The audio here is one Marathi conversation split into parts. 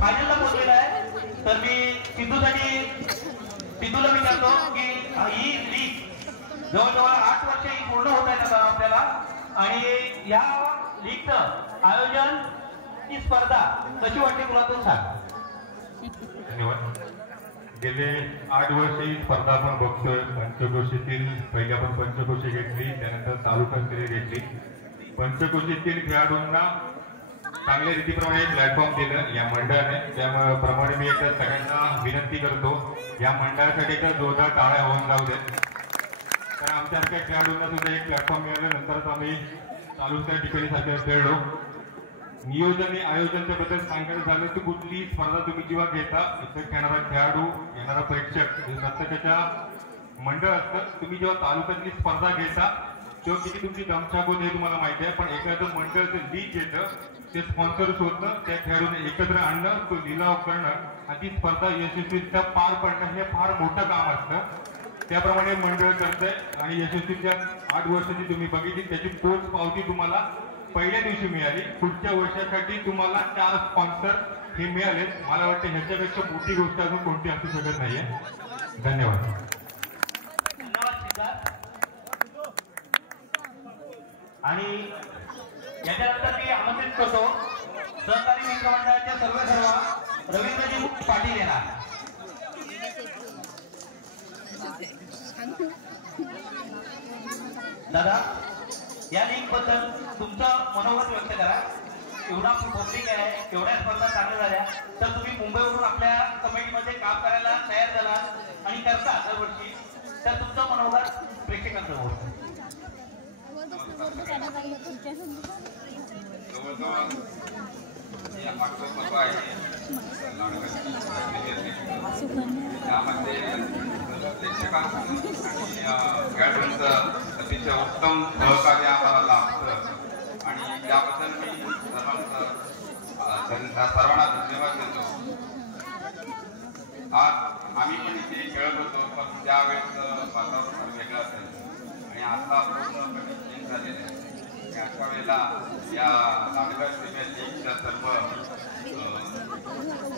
फायनलला पोहोचलेला आहे। तर मी सिद्धूला विचारतो की ही लीग जवळजवळ 8 वर्ष ही पूर्ण होत आहे आता आपल्याला, आणि या लीगचं आयोजन ही स्पर्धा कशी वाटते तुला तू सांग। धन्यवाद। गेले 8 वर्ष ही स्पर्धा आपण बघतोय। पंचक्रोशीतील पहिली आपण पंचक्रोशी घेतली, त्यानंतर तालुकास्तरीय घेतली। पंचक्रोशीतील खेळाडूंना चांगल्या रीतीप्रमाणे प्लॅटफॉर्म दिलं या मंडळाने, त्याप्रमाणे मी एकदा सगळ्यांना विनंती करतो या मंडळासाठी एकदा जोरदार टाळ्या होऊन जाऊ देत, कारण आमच्यासारख्या खेळाडूंना सुद्धा एक प्लॅटफॉर्म मिळाल्यानंतरच आम्ही तालुक्या ठिकाणी सारख्या खेळलो। नियोजन आणि आयोजनाच्या बद्दल सांगायचं झालं तर कुठलीही स्पर्धा तुम्ही जेव्हा घेता, इथं खेळणारा खेळाडू, येणारा प्रेक्षक हे प्रत्येकाच्या मंडळ असतं। तुम्ही जेव्हा तालुक्यातली स्पर्धा घेता तेव्हा किती तुमची दमछाक होते हे तुम्हाला माहिती आहे, पण एखादं मंडळाचं लीग येतं, ते स्पॉन्सर्स होतं, त्या खेळाडूंना एकत्र आणणं, तो लिलाव करणं आणि ती स्पर्धा यशस्वीरित्या पार पडणं हे फार मोठं काम असतं। त्याप्रमाणे मंडळ करतंय आणि यशस्वीच्या 8 वर्षाची तुम्ही बघितली त्याची पोच पावती तुम्हाला पहिल्या दिवशी मिळाली। पुढच्या वर्षासाठी तुम्हाला 4 स्पॉन्सर हे मिळाले। मला वाटतं ह्याच्यापेक्षा मोठी गोष्ट अजून कोणती असू शकत नाहीये। धन्यवाद। आणि याच्यानंतर मी आमंत्रित करतो सहकारी मित्र मंडळाचे सर्व रवींद्रजी पाटील येणार। दादा, या लीग बद्दल तुमचं मनोगत व्यक्त करा। एवढा पब्लिक आहे, एवढ्या स्पर्धा चांगल्या झाल्या, तर तुम्ही मुंबईवरून आपल्या कमिटीमध्ये काम करायला तयार झाला आणि करता दरवर्षी, तर तुमचं मनोगत प्रेक्षकांचं होतं। खेळाडूंचं अतिशय उत्तम सहकार्य आम्हाला लाभतं आणि त्याबद्दल मी सर्वांना धन्यवाद देतो। आज आम्ही पण इथे खेळत होतो, पण त्यावेळेस वातावरण वेगळं असायचं आणि आता पूर्ण चेंज झालेलं आहे। अशा वेळेला या लाडका प्रीमियर लीगच्या सर्व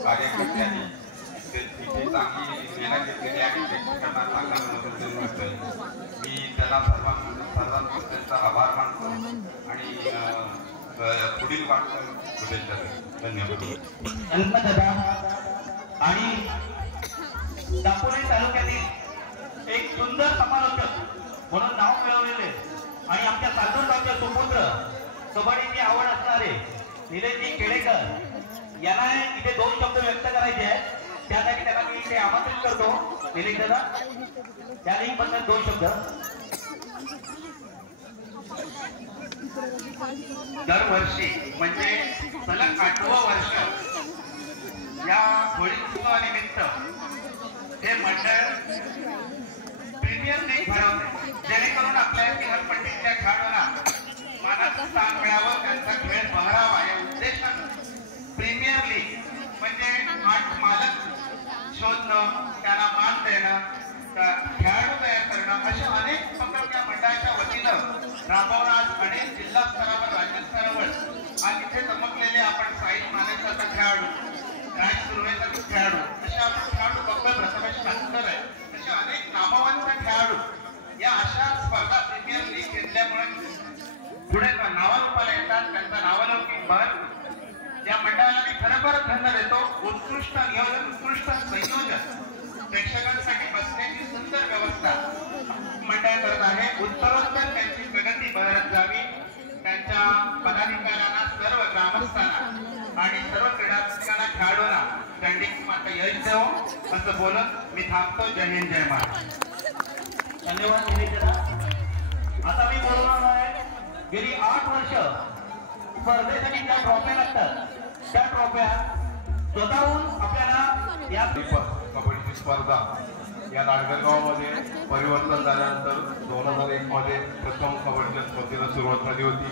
कार्यकर्त्यांनी तिथे चांगली मेहनत घेतलेली आहे, प्रेक्षकांना चांगला मनोरंजन मिळतंय। मी त्याला सर्वांबद्दलचा आभार मानतो आणि पुढील वाटचाल शुभेच्छा देतो। धन्यवाद। आणि दापोली तालुक्यातील एक सुंदर समालोचक म्हणून नाव मिळवलेले आणि आमच्या तालुक्याचे सुपुत्र, कबड्डीची आवड असणारे निलेशजी केळेकर यांना इथे 2 शब्द व्यक्त करायचे आहेत, त्यासाठी त्यांना मी इथे आमंत्रित करतो। निलेश दादा, त्या लीग बद्दल 2 शब्द। दरवर्षी म्हणजे सलग 8वं वर्ष या होळी उत्सवानिमित्त हे मंडळ प्रीमियर लीग भरवते, जेणेकरून आपल्या किनारपट्टीच्या खेळाडूंना मानाचं स्थान मिळावं, त्यांचा खेळ बहरावा या उद्देशानं प्रीमियर लीग म्हणजे मालक शोधणं, त्यांना मान देणं, खेळाडू तयार करणं असे अनेक उपक्रम या मंडळाच्या वतीनं राबवणार। अनेक जिल्हा स्तरावर, राज्य स्तरावर आज इथे चमकलेले आपण साई मानेचा खेळाडू, राज सुर्वेचा खेळाडू, असे आपण खेळाडू बघतोय, प्रथमेश कातकर आहे, असे अनेक नामवंत खेळाडू या अशा स्पर्धा प्रीमियर लीग घेतल्यामुळे पुढे नावारूपाला येतात, त्यांचा नावलौकिक भर या मंडळाला मी खरोखर धन्य देतो। उत्कृष्ट नियोजन, उत्कृष्ट संयोजन, प्रेक्षकांसाठी बसण्याची सुंदर व्यवस्था मंडळ करत आहे। उत्तरोत्तर त्यांची प्रगती बहरत जावी, त्यांच्या पदाधिकाऱ्यांना, सर्व ग्रामस्थांना आणि सर्व क्रीडापटूंना, खेळाडूंना स्टँडिंग मात्र यश देवो असं बोलत मी थांबतो। जय हिंद, जय महाराष्ट्र। धन्यवाद निलेश दादा। आता मी बोलणार आहे, गेली 8 वर्ष स्पर्धेसाठी ज्या ट्रॉफ्या लागतात त्या ट्रॉफ्या स्वतःहून आपल्याला या कबड्डीची स्पर्धा या लाडगरगावमध्ये परिवर्तन झाल्यानंतर 2001 मध्ये प्रथम कबड्डीच्या स्पर्धेला सुरुवात झाली होती।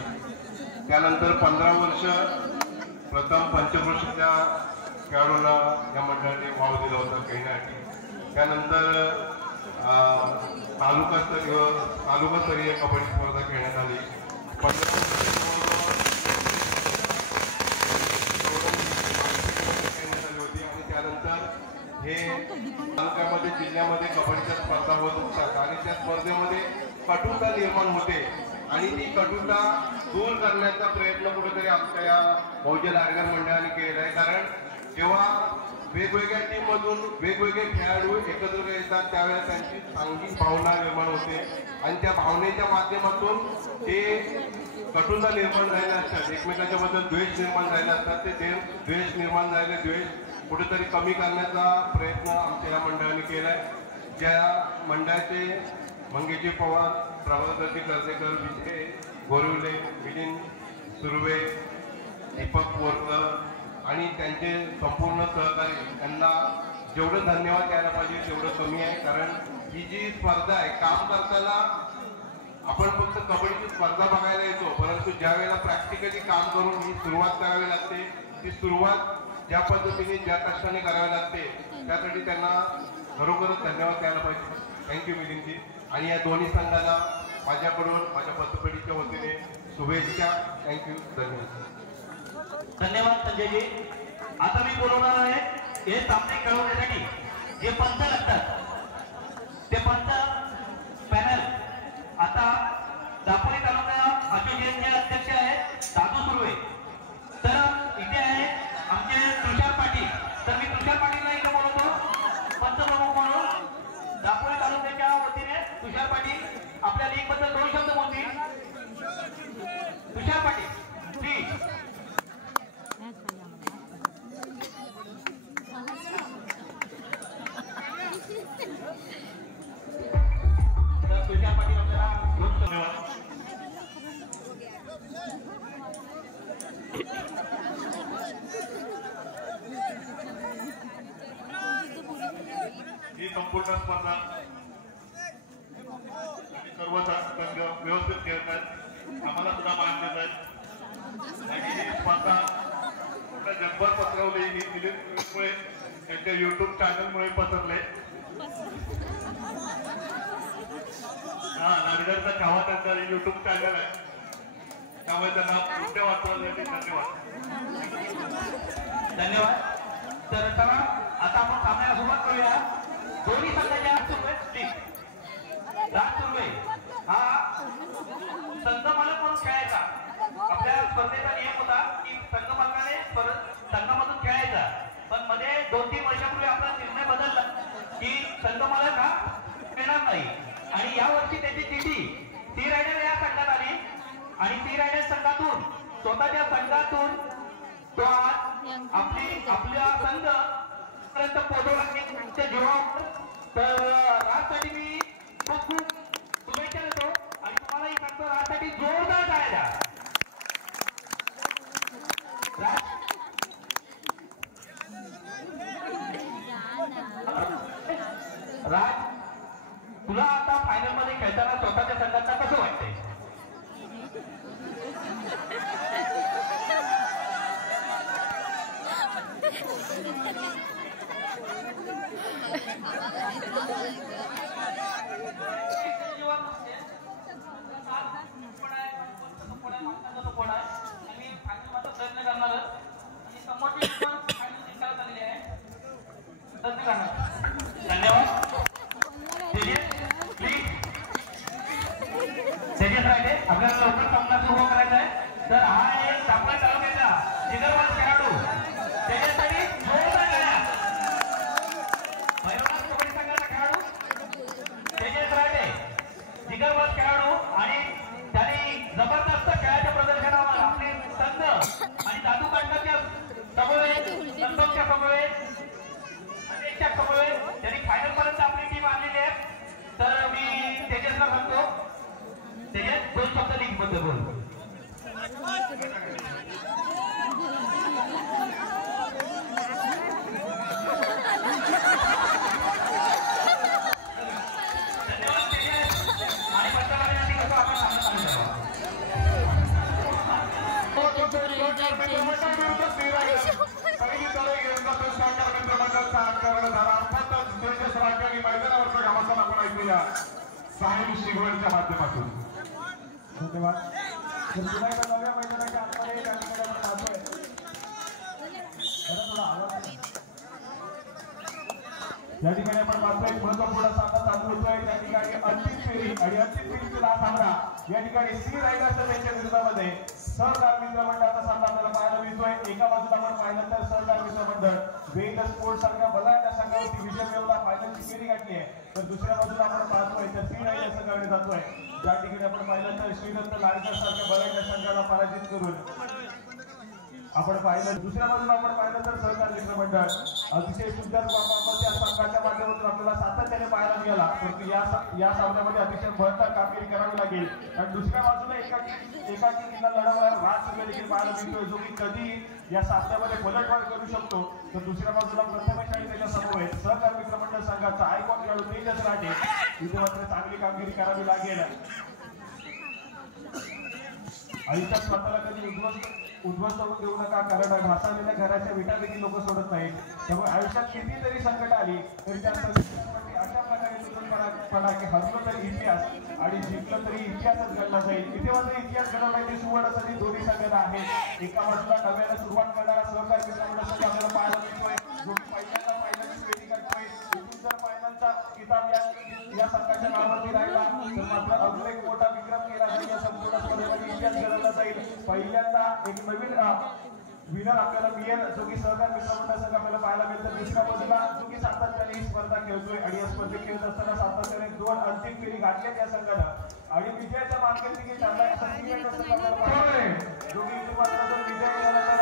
त्यानंतर 15 वर्ष प्रथम पंचक्रोशीच्या खेळाडूंना या मंडळाने वाव दिला होता खेळण्यासाठी। त्यानंतर तालुकास्तरीय कबड्डी स्पर्धा खेळण्यात आली। जिल्ह्यामध्ये कबड्डीच्या स्पर्धा होत असतात आणि त्या स्पर्धेमध्ये कटुता निर्माण होते आणि ती कटुता दूर करण्याचा प्रयत्न कुठेतरी आमच्या या बहुजन आर्गन मंडळाने केलेला आहे. कारण जेव्हा वेगवेगळ्या टीममधून वेगवेगळे खेळाडू एकत्र येतात त्यावेळेस त्यांची चांगली भावना निर्माण होते आणि त्या भावनेच्या माध्यमातून ते कटुता निर्माण झालेले असतात, एकमेकांच्या बद्दल द्वेष निर्माण झालेले असतात. ते द्वेष निर्माण झालेले द्वेष कुठेतरी कमी करण्याचा प्रयत्न आमच्या या मंडळाने केला आहे. ज्या मंडळाचे मंगेजी पवार, प्रभाकरजी कर्जेकर, विजय गोरिवले, मिलिंद सुर्वे, दीपक बोरकर आणि त्यांचे संपूर्ण सहकारी यांना जेवढं धन्यवाद द्यायला पाहिजे तेवढं कमी आहे. कारण ही जी स्पर्धा आहे, काम करताना आपण फक्त कबड्डीची स्पर्धा बघायला येतो, परंतु ज्या वेळेला प्रॅक्टिकली काम करून ही सुरुवात करावी लागते, ती सुरुवात ज्या पद्धतीने ज्या कष्टाने करावी लागते त्यासाठी त्यांना खरोखरच धन्यवाद द्यायला पाहिजे. थँक्यू मिलिंदजी. आणि या दोन्ही संघाला माझ्याकडून माझ्या पतपेढीच्या वतीने शुभेच्छा. थँक्यू. धन्यवाद संजयजी. आता मी बोलवणार आहे हे सामने खेळवण्यासाठी जे पंच लागतात ते पंच पॅनल. आता दापोली तालुका असोसिएशनचे अध्यक्ष आहेत दादू सुर्वे. तर इथे आहे आमचे तुषार पाटील. तर मी तुषार पाटीलला इथे बोलवतो पंचप्रमुख म्हणून. दापोली तालुक्याच्या वतीने तुषार पाटील आपल्या लीग बद्दल 2 शब्द बोलतील. तुषार पाटील प्लीज. तर तुषार पाटील आपल्याला खूप धन्यवाद. ही संपूर्ण स्पर्धा सर्व संघ व्यवस्थित खेळतात, आम्हाला सुद्धा मान देत आहेत. आणि ही स्पर्धा पूर्ण जगभर पसरवली. ही मिलिंदमुळे त्यांच्या युट्यूब चॅनलमुळे पसरले. नांदगडचा कावा त्यांचा युट्यूब चॅनल आहे, त्यामुळे त्यांना पुढच्या वाचवण्यासाठी धन्यवाद. धन्यवाद. तर चला आता आपण सामन्याला सुरुवात करूया. दोन्ही संघाच्या राज सुर्वे हा संघ मालक म्हणून खेळायचा. आपल्या स्पर्धेचा नियम होता की संघ मालकाने संघामधून खेळायचा, पण मध्ये 2-3 वर्षापूर्वी आपला निर्णय बदलला की संघ मालक हा खेळणार नाही. आणि या वर्षी त्याची चिठी सी रायडर या संघात आली आणि सी रायडर संघातून स्वतःच्या संघातून तो आज आपला संघ पर्यंत पोहोचवण्याच्या जीवावर. तर राजसाठी मी खूप खूप शुभेच्छा देतो आणि तुम्हालाही सांगतो राजसाठी जोरदार टाळ्या द्या. राज, तुला आता फायनल मध्ये खेळताना स्वतःच्या संघाचा कसं वाटतंय? धन्यवाद. आपल्याला लवकर सामना सुरू करायचा आहे. तर हा एक सामना तालुक्याचा जिगरबाज खेळाडू त्याच्यासाठी जोरदार टाळ्या. भैरवनाथ कबड्डी संघाचा खेळाडू तेजस रायडे, जिगरबाज खेळाडू आणि त्यांनी जबरदस्त खेळाच्या प्रदर्शनावर आपले संघ आणि दादू कांडाच्या समवेत, संतोषच्या समवेत, अनेकच्या समवेत त्यांनी फायनल पर्यंत आपली टीम आणलेली आहे. तर मी तेजसला सांगतो, तेजस 2 शब्द लीग बद्दल बोल. मैदानावरचा घामासान आपण ऐकूया साहिल शिगवणच्या माध्यमातून. धन्यवाद. नव्या मैदानाच्या आतमध्ये या ठिकाणी आपण पाहतोय. थोडा आवाज या ठिकाणी आपण पाहतोय महत्वपूर्ण सामना चालू होतोय त्या ठिकाणी अंतिम फेरी आणि अंतिम फेरीतील हा सामना या ठिकाणी सी रायडर्स त्यांच्या विरोधामध्ये सहकार मित्र मंडळाचा सामना आपल्याला पाहायला मिळतोय। एका बाजूला आपण पाहिलं तर सहकार मित्र मंडळ वेद स्पोर्ट्स सारख्या बलाढ्य संघावरती विजय मिळवला फायनलची फेरी गाठली आहे, तर दुसऱ्या बाजूला आपण पाहतोय तर सी रायडर्स संघाकडे जातोय ज्या ठिकाणी आपण पाहिलं तर श्रीदत्त लाडकर सारख्या बलाढ्य संघाला पराजित करून आपण पाहिलं। दुसऱ्या बाजूला आपण पाहिलं तर सहकार मित्र मंडळ अतिशय सुंदर त्या संघाच्या माध्यमातून आपल्याला सातत्याने पाहायला मिळाला, परंतु या सामन्यामध्ये अतिशय भरपूर कामगिरी करावी लागेल। आणि दुसऱ्या बाजूला एका टीमला लढवणारा राज संघ देखील पाहायला मिळतोय जो की कधी या सामन्यामध्ये पलटवार करू शकतो। तर दुसऱ्या बाजूला प्रथमेश आणि त्याच्या समोर सहकार मित्र मंडळ संघाचा आयकॉन खेळाडू तेजस राठे, इथे मात्र चांगली कामगिरी करावी लागेल। आयुष्यात स्वतःला कधी उद्ध्वस्त होऊन देऊ नका, कारण ढासळलेल्या घराच्या विटा देखील लोक सोडत नाहीत। त्यामुळे आयुष्यात कितीतरी संकट आली तरी त्या संकटांवरती अशा प्रकारे पडा की हरलो तरी इतिहास आणि जिंकलं तरी इतिहासच घडला जाईल। इथे मात्र इतिहास घडवण्याची सुवर्ण संधी दोन्ही संघांना आहे। एका बाजूला नव्यानं सुरुवात करणारा सहकार मित्र मंडळ संघ आपल्याला पाहायला मिळतोय जो पहिल्यांदा फायनलची फेरी गाठतोय। इथून जर फायनलचा किताब या संघाच्या नावावरती राहिला तर मात्र अजून एक मोठा विक्रम केला जाईल, या संपूर्ण स्पर्धेमध्ये इतिहास घडवला जाईल। पहिल्यांदा एक नवीन विनर आपल्याला मिळेल जो की सहकार मित्र मंडळ संघ आपल्याला पाहायला मिळतं। दुसऱ्या बाजूला जो की सातत्याने ही स्पर्धा खेळतोय आणि या स्पर्धेत खेळत असताना सातत्याने 2 अंतिम फेरी गाठल्यात या संघानं आणि विजयाच्या मार्गात देखील ठरलाय जो की इथे मात्र जर विजय मिळाला तर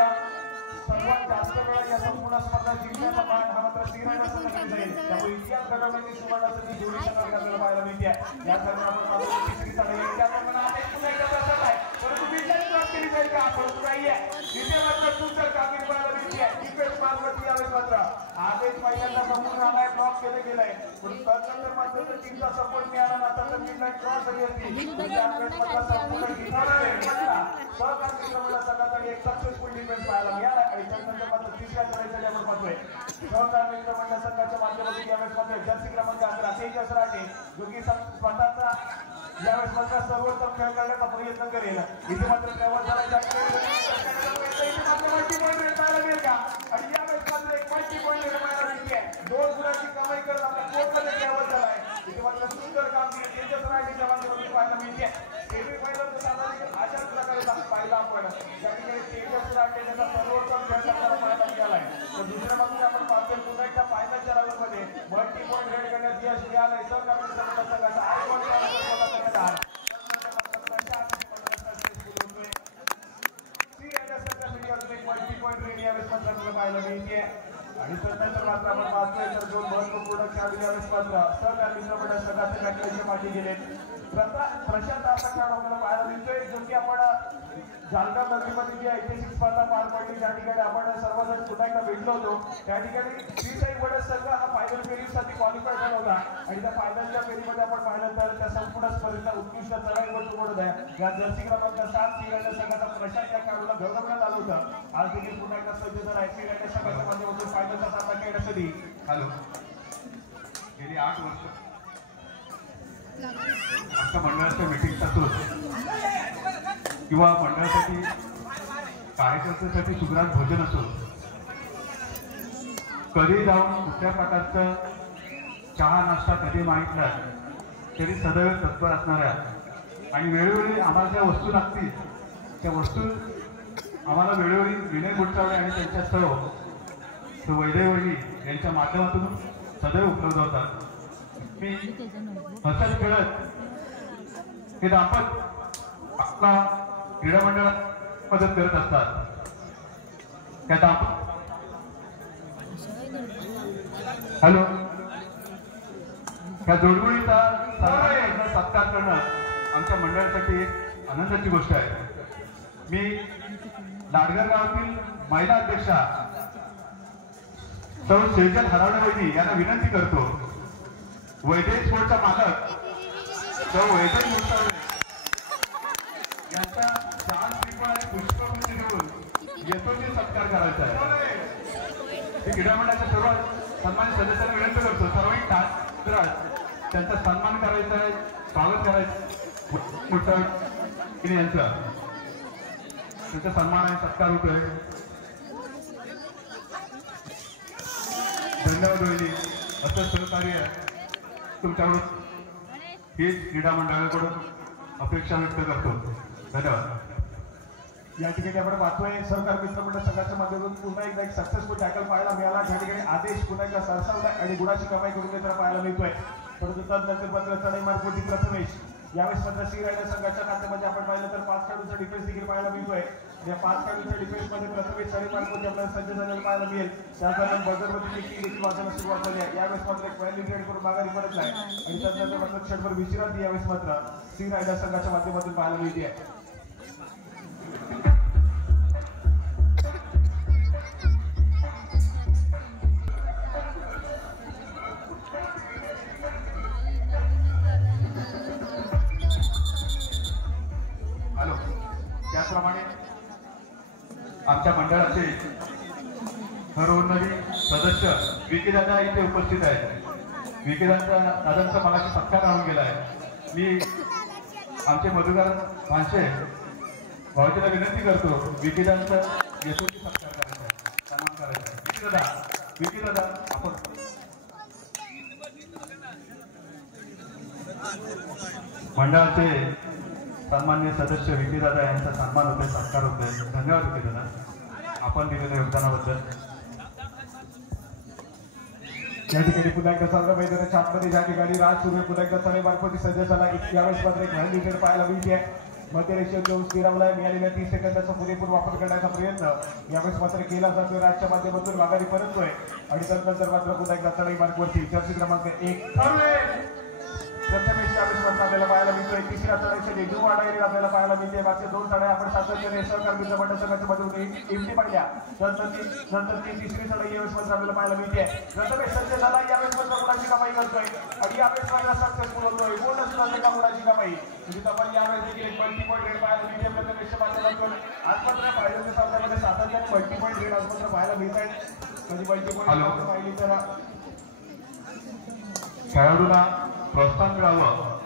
सर्वात जास्त वेळा या संपूर्ण स्पर्धा जिंकण्याचा मान हा मात्र श्रीरायडर्स संघाकडे जाईल। त्यामुळे इतिहास घडवण्याची सुवर्ण संधी दोन्ही संघाकडे आपल्याला पाहायला मिळते। या दरम्यान आपण तिसरी सामना आहे त्याप्रमाणे अनेक पुन्हा एकदा प्रसन्न आहे, परंतु विजय क्रॉस केली जाईल का परंतु नाहीये। इथे मात्र सुंदर कामगिरी पाहायला मिळते। डिफेन्स मार्गवरती यावेळेस मात्र आधीच पहिल्यांदा समोरून आलाय, ब्लॉक केलंय, पण तदनंतर मात्र जर टीमचा सपोर्ट मिळाला नसता तर मिडनाईट क्रॉस झाली असती। यावेळेस मात्र संपूर्ण सहकार मित्र मंडळ संघाकडे एक सक्सेसफुल डिफेन्स पाहायला मिळाला आणि त्यानंतर मात्र तिसऱ्या खेळाच्या आपण पाहतोय सहकार मित्र मंडळ संघाच्या माध्यमातून यावेळेस मात्र जर्सी क्रमांक 11 तेजस राठे जो की स्वतःचा यावेळेस मात्र सर्वोत्तम खेळ करण्याचा प्रयत्न करेल। इथे मात्र प्रवास झाला पाहायला मिळेल का आणि यावेळेस मात्र एक मल्टी पॉईंट पाहायला मिळते। 2 गुणांची कमाई करत आपल्या कोर्टमध्ये प्रवास झालाय। इथे मात्र सुंदर कामगिरी तेजस राठेच्या माध्यमातून पाहायला मिळते। सेमीफायनलचा सामना अशाच प्रकारे पाहिला आपण या ठिकाणी तेजस राठे त्याचा सर्वोत्तम खेळ करताना पाहायला मिळालाय। तर दुसऱ्या बाजूला आपण पाहतोय पुन्हा एकदा फायनलच्या राऊंडमध्ये मल्टी पॉईंट रेड करण्यात यश मिळालंय सहकार मित्र मंडळ संघाचा आयकॉन पाहायला मिळते। आणि त्यानंतर मात्र आपण पाहतोय तर 2 महत्वपूर्ण खेळाडू यावेळेस मात्र सहकार मित्र मंडळ संघाचे घटनेचे पाठी गेले। प्रशांत असा खेळाडू आपल्याला पाहायला मिळतोय जो की आपण जालना नगरीमध्ये जी ऐतिहासिक स्पर्धा पार पडली ज्या ठिकाणी आपण सर्वजण पुन्हा एकदा भेटलो होतो त्या ठिकाणी श्रीसाई वडद संघ हा फायनल फेरीसाठी क्वालिफाय झाला होता आणि त्या फायनलच्या फेरीमध्ये आपण पाहिलं तर त्या संपूर्ण स्पर्धेचा उत्कृष्ट चढाईवर तुमडत आहे। या जर्सी क्रमांक 7 श्रीरायडर्स संघाचा प्रशांत या खेळाडूला गौरवण्यात आलं होतं। आज देखील पुन्हा एकदा सज्ज झाला आहे श्रीरायडर्स संघाच्या माध्यमातून फायनलचा सामना खेळण्यासाठी। हॅलो, गेली 8 वर्ष आमच्या मंडळाच्या मीटिंगचा तोच किंवा मंडळासाठी कार्यकर्त्यांसाठी सुग्रास भोजन असो, कधी जाऊन कुठल्या प्रकारचं चहा नाश्ता कधी मागितला तरी सदैव तत्पर असणाऱ्या आणि वेळोवेळी आम्हाला ज्या वस्तू लागतील त्या वस्तू आम्हाला वेळोवेळी विनय गोडचावळे आणि त्यांच्या सह वैदयवळी यांच्या माध्यमातून सदैव उपलब्ध होतात। मी हसत खेळत हे दाम्पत्य आपला क्रीडा मंडळात मदत करत असतात। त्या दाम्पत्य हॅलो, त्या जोडगोळीचा सत्कार करणं आमच्या मंडळासाठी एक आनंदाची गोष्ट आहे। मी लाडगर गावातील महिला अध्यक्षा सौ शेजल हरावणे वैदी यांना विनंती करतो, वैद्यक स्पोर्टचा मालक सौ वैद्यक मोठा यांचा चार श्रीफळ आणि पुष्पवृत्ती देऊन यशोची सत्कार करायचा आहे। क्रीडा मंडळाच्या सर्व सन्मानित सदस्यांना विनंती करतो सर्वांनी तर त्यांचा सन्मान करायचा आहे, स्वागत करायचं मोठं यांचा त्यांचा सन्मान आणि सत्कार होतोय। धन्यवाद वैदी। असं सहकार्य तुमच्याकडून ही क्रीडा मंडळाकडून अपेक्षा व्यक्त करतो. धन्यवाद. या ठिकाणी आपण पाहतोय सहकार मित्र मंडळ संघाच्या माध्यमातून पुन्हा एकदा एक सक्सेसफुल टॅकल पाहायला मिळाला. या ठिकाणी आदेश पुन्हा एकदा सरसावला आणि गुणाची कमाई करून घेताना पाहायला मिळतोय. परंतु तदनंतर मात्र चढाई मार्गवरती प्रथमेश यावेळेस मात्र सी रायडर संघाच्या खात्यामध्ये आपण पाहिलं तर 5 खेळाडूंचा डिफेन्स देखील पाहायला मिळतोय. या 5 खेळाडूंच्या डिफेन्स मध्ये प्रथमेश चढाई मार्गवरती आपल्याला सज्ज झालेला पाहायला मिळेल. त्यादरम्यान बजरवरती देखील वाजवायला सुरुवात झाली आहे. यावेळेस मात्र एक व्हॅल्यू ट्रेड करून माघारी परतला आहे आणि त्यानंतर मात्र क्षणभर विश्रांती यावेळेस मात्र सी रायडर संघाच्या माध्यमातून पाहायला मिळते. त्याचप्रमाणे आमच्या मंडळाचे हरवणारे सदस्य विकी दादा इथे उपस्थित आहेत. विकी दादांचा मगाशी सत्कार राहून गेला आहे. मी आमचे मधुकर भाषे भाऊजीला विनंती करतो विकी दादांचा यशस्वी सत्कार करायचा आहे, सन्मान करायचा आहे. विकी दादा आपण मंडळाचे सन्माननीय सदस्य विकी दादा यांचा सन्मान होतोय, सत्कार होतोय. धन्यवाद विकी दादा आपण दिलेल्या योगदानाबद्दल. या ठिकाणी पुन्हा एकदा सर्व मैदानाच्या आतमध्ये ज्या ठिकाणी राज सुरू पुन्हा एकदा चढाई मार्गवरती सज्ज झाला. यावेळेस मात्र एक व्हॅल्यू ट्रेड पाहायला मिळते. मध्य रेषेवर जो स्थिरावला मिळालेल्या 30 सेकंदाचा पुरेपूर वापर करण्याचा प्रयत्न यावेळेस मात्र केला जातोय. राजच्या माध्यमातून माघारी परततोय आणि त्यानंतर मात्र पुन्हा एकदा चढाई मार्गवरती जर्सी क्रमांक 1 प्रथमेश यावेळेस मात्र आपल्याला पाहायला मिळतोय. तिसऱ्या चढाईसाठी जीव वाढायला आपल्याला पाहायला मिळते. मागच्या 2 चढाई आपण सातत्याने सहकार मित्र मंडळ संघाच्या मधून इमटी पाहिल्या. नंतर ती तिसरी चढाई यावेळेस मात्र आपल्याला पाहायला मिळते. प्रथमेश सज्ज झाला. यावेळेस मात्र गुणाची कमाई करतोय आणि यावेळेस मात्र सक्सेसफुल होतोय. बोनस झाले का गुणाची कमाई म्हणजे आपण यावेळेस देखील एक मल्टी पॉईंट रेड पाहायला मिळते. प्रथमेशच्या माध्यमातून आज मात्र पाहिजे सामन्यामध्ये सातत्याने मल्टी पॉईंट रेड आज मात्र पाहायला मिळत आहेत. म्हणजे मल्टी पॉईंट पाहिली तर खेळाडूंना प्रोत्साहन मिळावं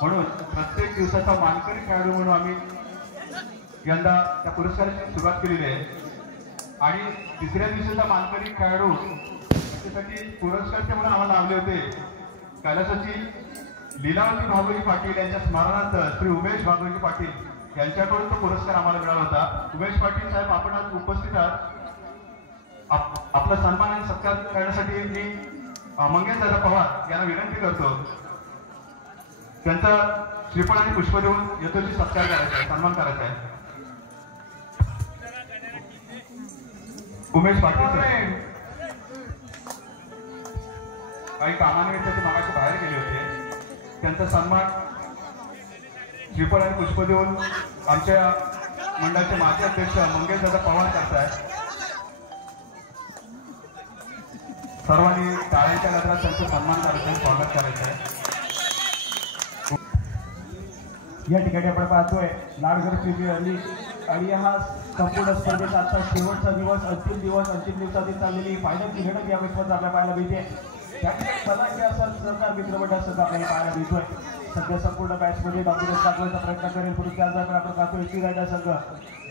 म्हणून प्रत्येक दिवसाचा मानकरी खेळाडू म्हणून आम्ही यंदा त्या पुरस्काराची सुरुवात केलेली आहे. आणि तिसऱ्या दिवसाचा मानकरी खेळाडू त्यासाठी पुरस्कारचे म्हणून आम्हाला लावले होते. कैलासाची लीलावती भागोजी पाटील यांच्या स्मरणार्थ श्री उमेश भागोजी पाटील यांच्याकडून तो पुरस्कार आम्हाला मिळाला होता. उमेश पाटील साहेब आपण आज उपस्थित आहात. आपला सन्मान आणि सत्कार करण्यासाठी मी मंगेश दादा पवार यांना विनंती करतो. त्यांचा श्रीफळ आणि पुष्प देऊन यथोचित सत्कार करायचा आहे, सन्मान करायचा आहे. उमेश पाटील काही कामानिमित्त ते मागाशी बाहेर गेले होते. त्यांचा सन्मान श्रीफळ आणि पुष्प देऊन आमच्या मंडळाचे माजी अध्यक्ष मंगेश दादा पवार करतायत. सर्वांनी टाळ्यांच्या गजरात त्यांचा सन्मान करायचा आहे, स्वागत करायचं आहे. या ठिकाणी आपण पाहतोय लाडघर प्रीमियर लीग आणि हा संपूर्ण स्पर्धेचा आता शेवटचा दिवस, अंतिम दिवसातील चाललेली फायनलची लढत यावेळेस मात्र आपल्याला पाहायला मिळते. त्या ठिकाणी सलाची असं सहकार मित्रमंडळ संघ आपल्याला पाहायला मिळतोय. सध्या संपूर्ण मॅचमध्ये डायरेक्ट दाखवायचा प्रयत्न करेल, परंतु त्याच दरम्यान आपण पाहतोय सी रायडर संघ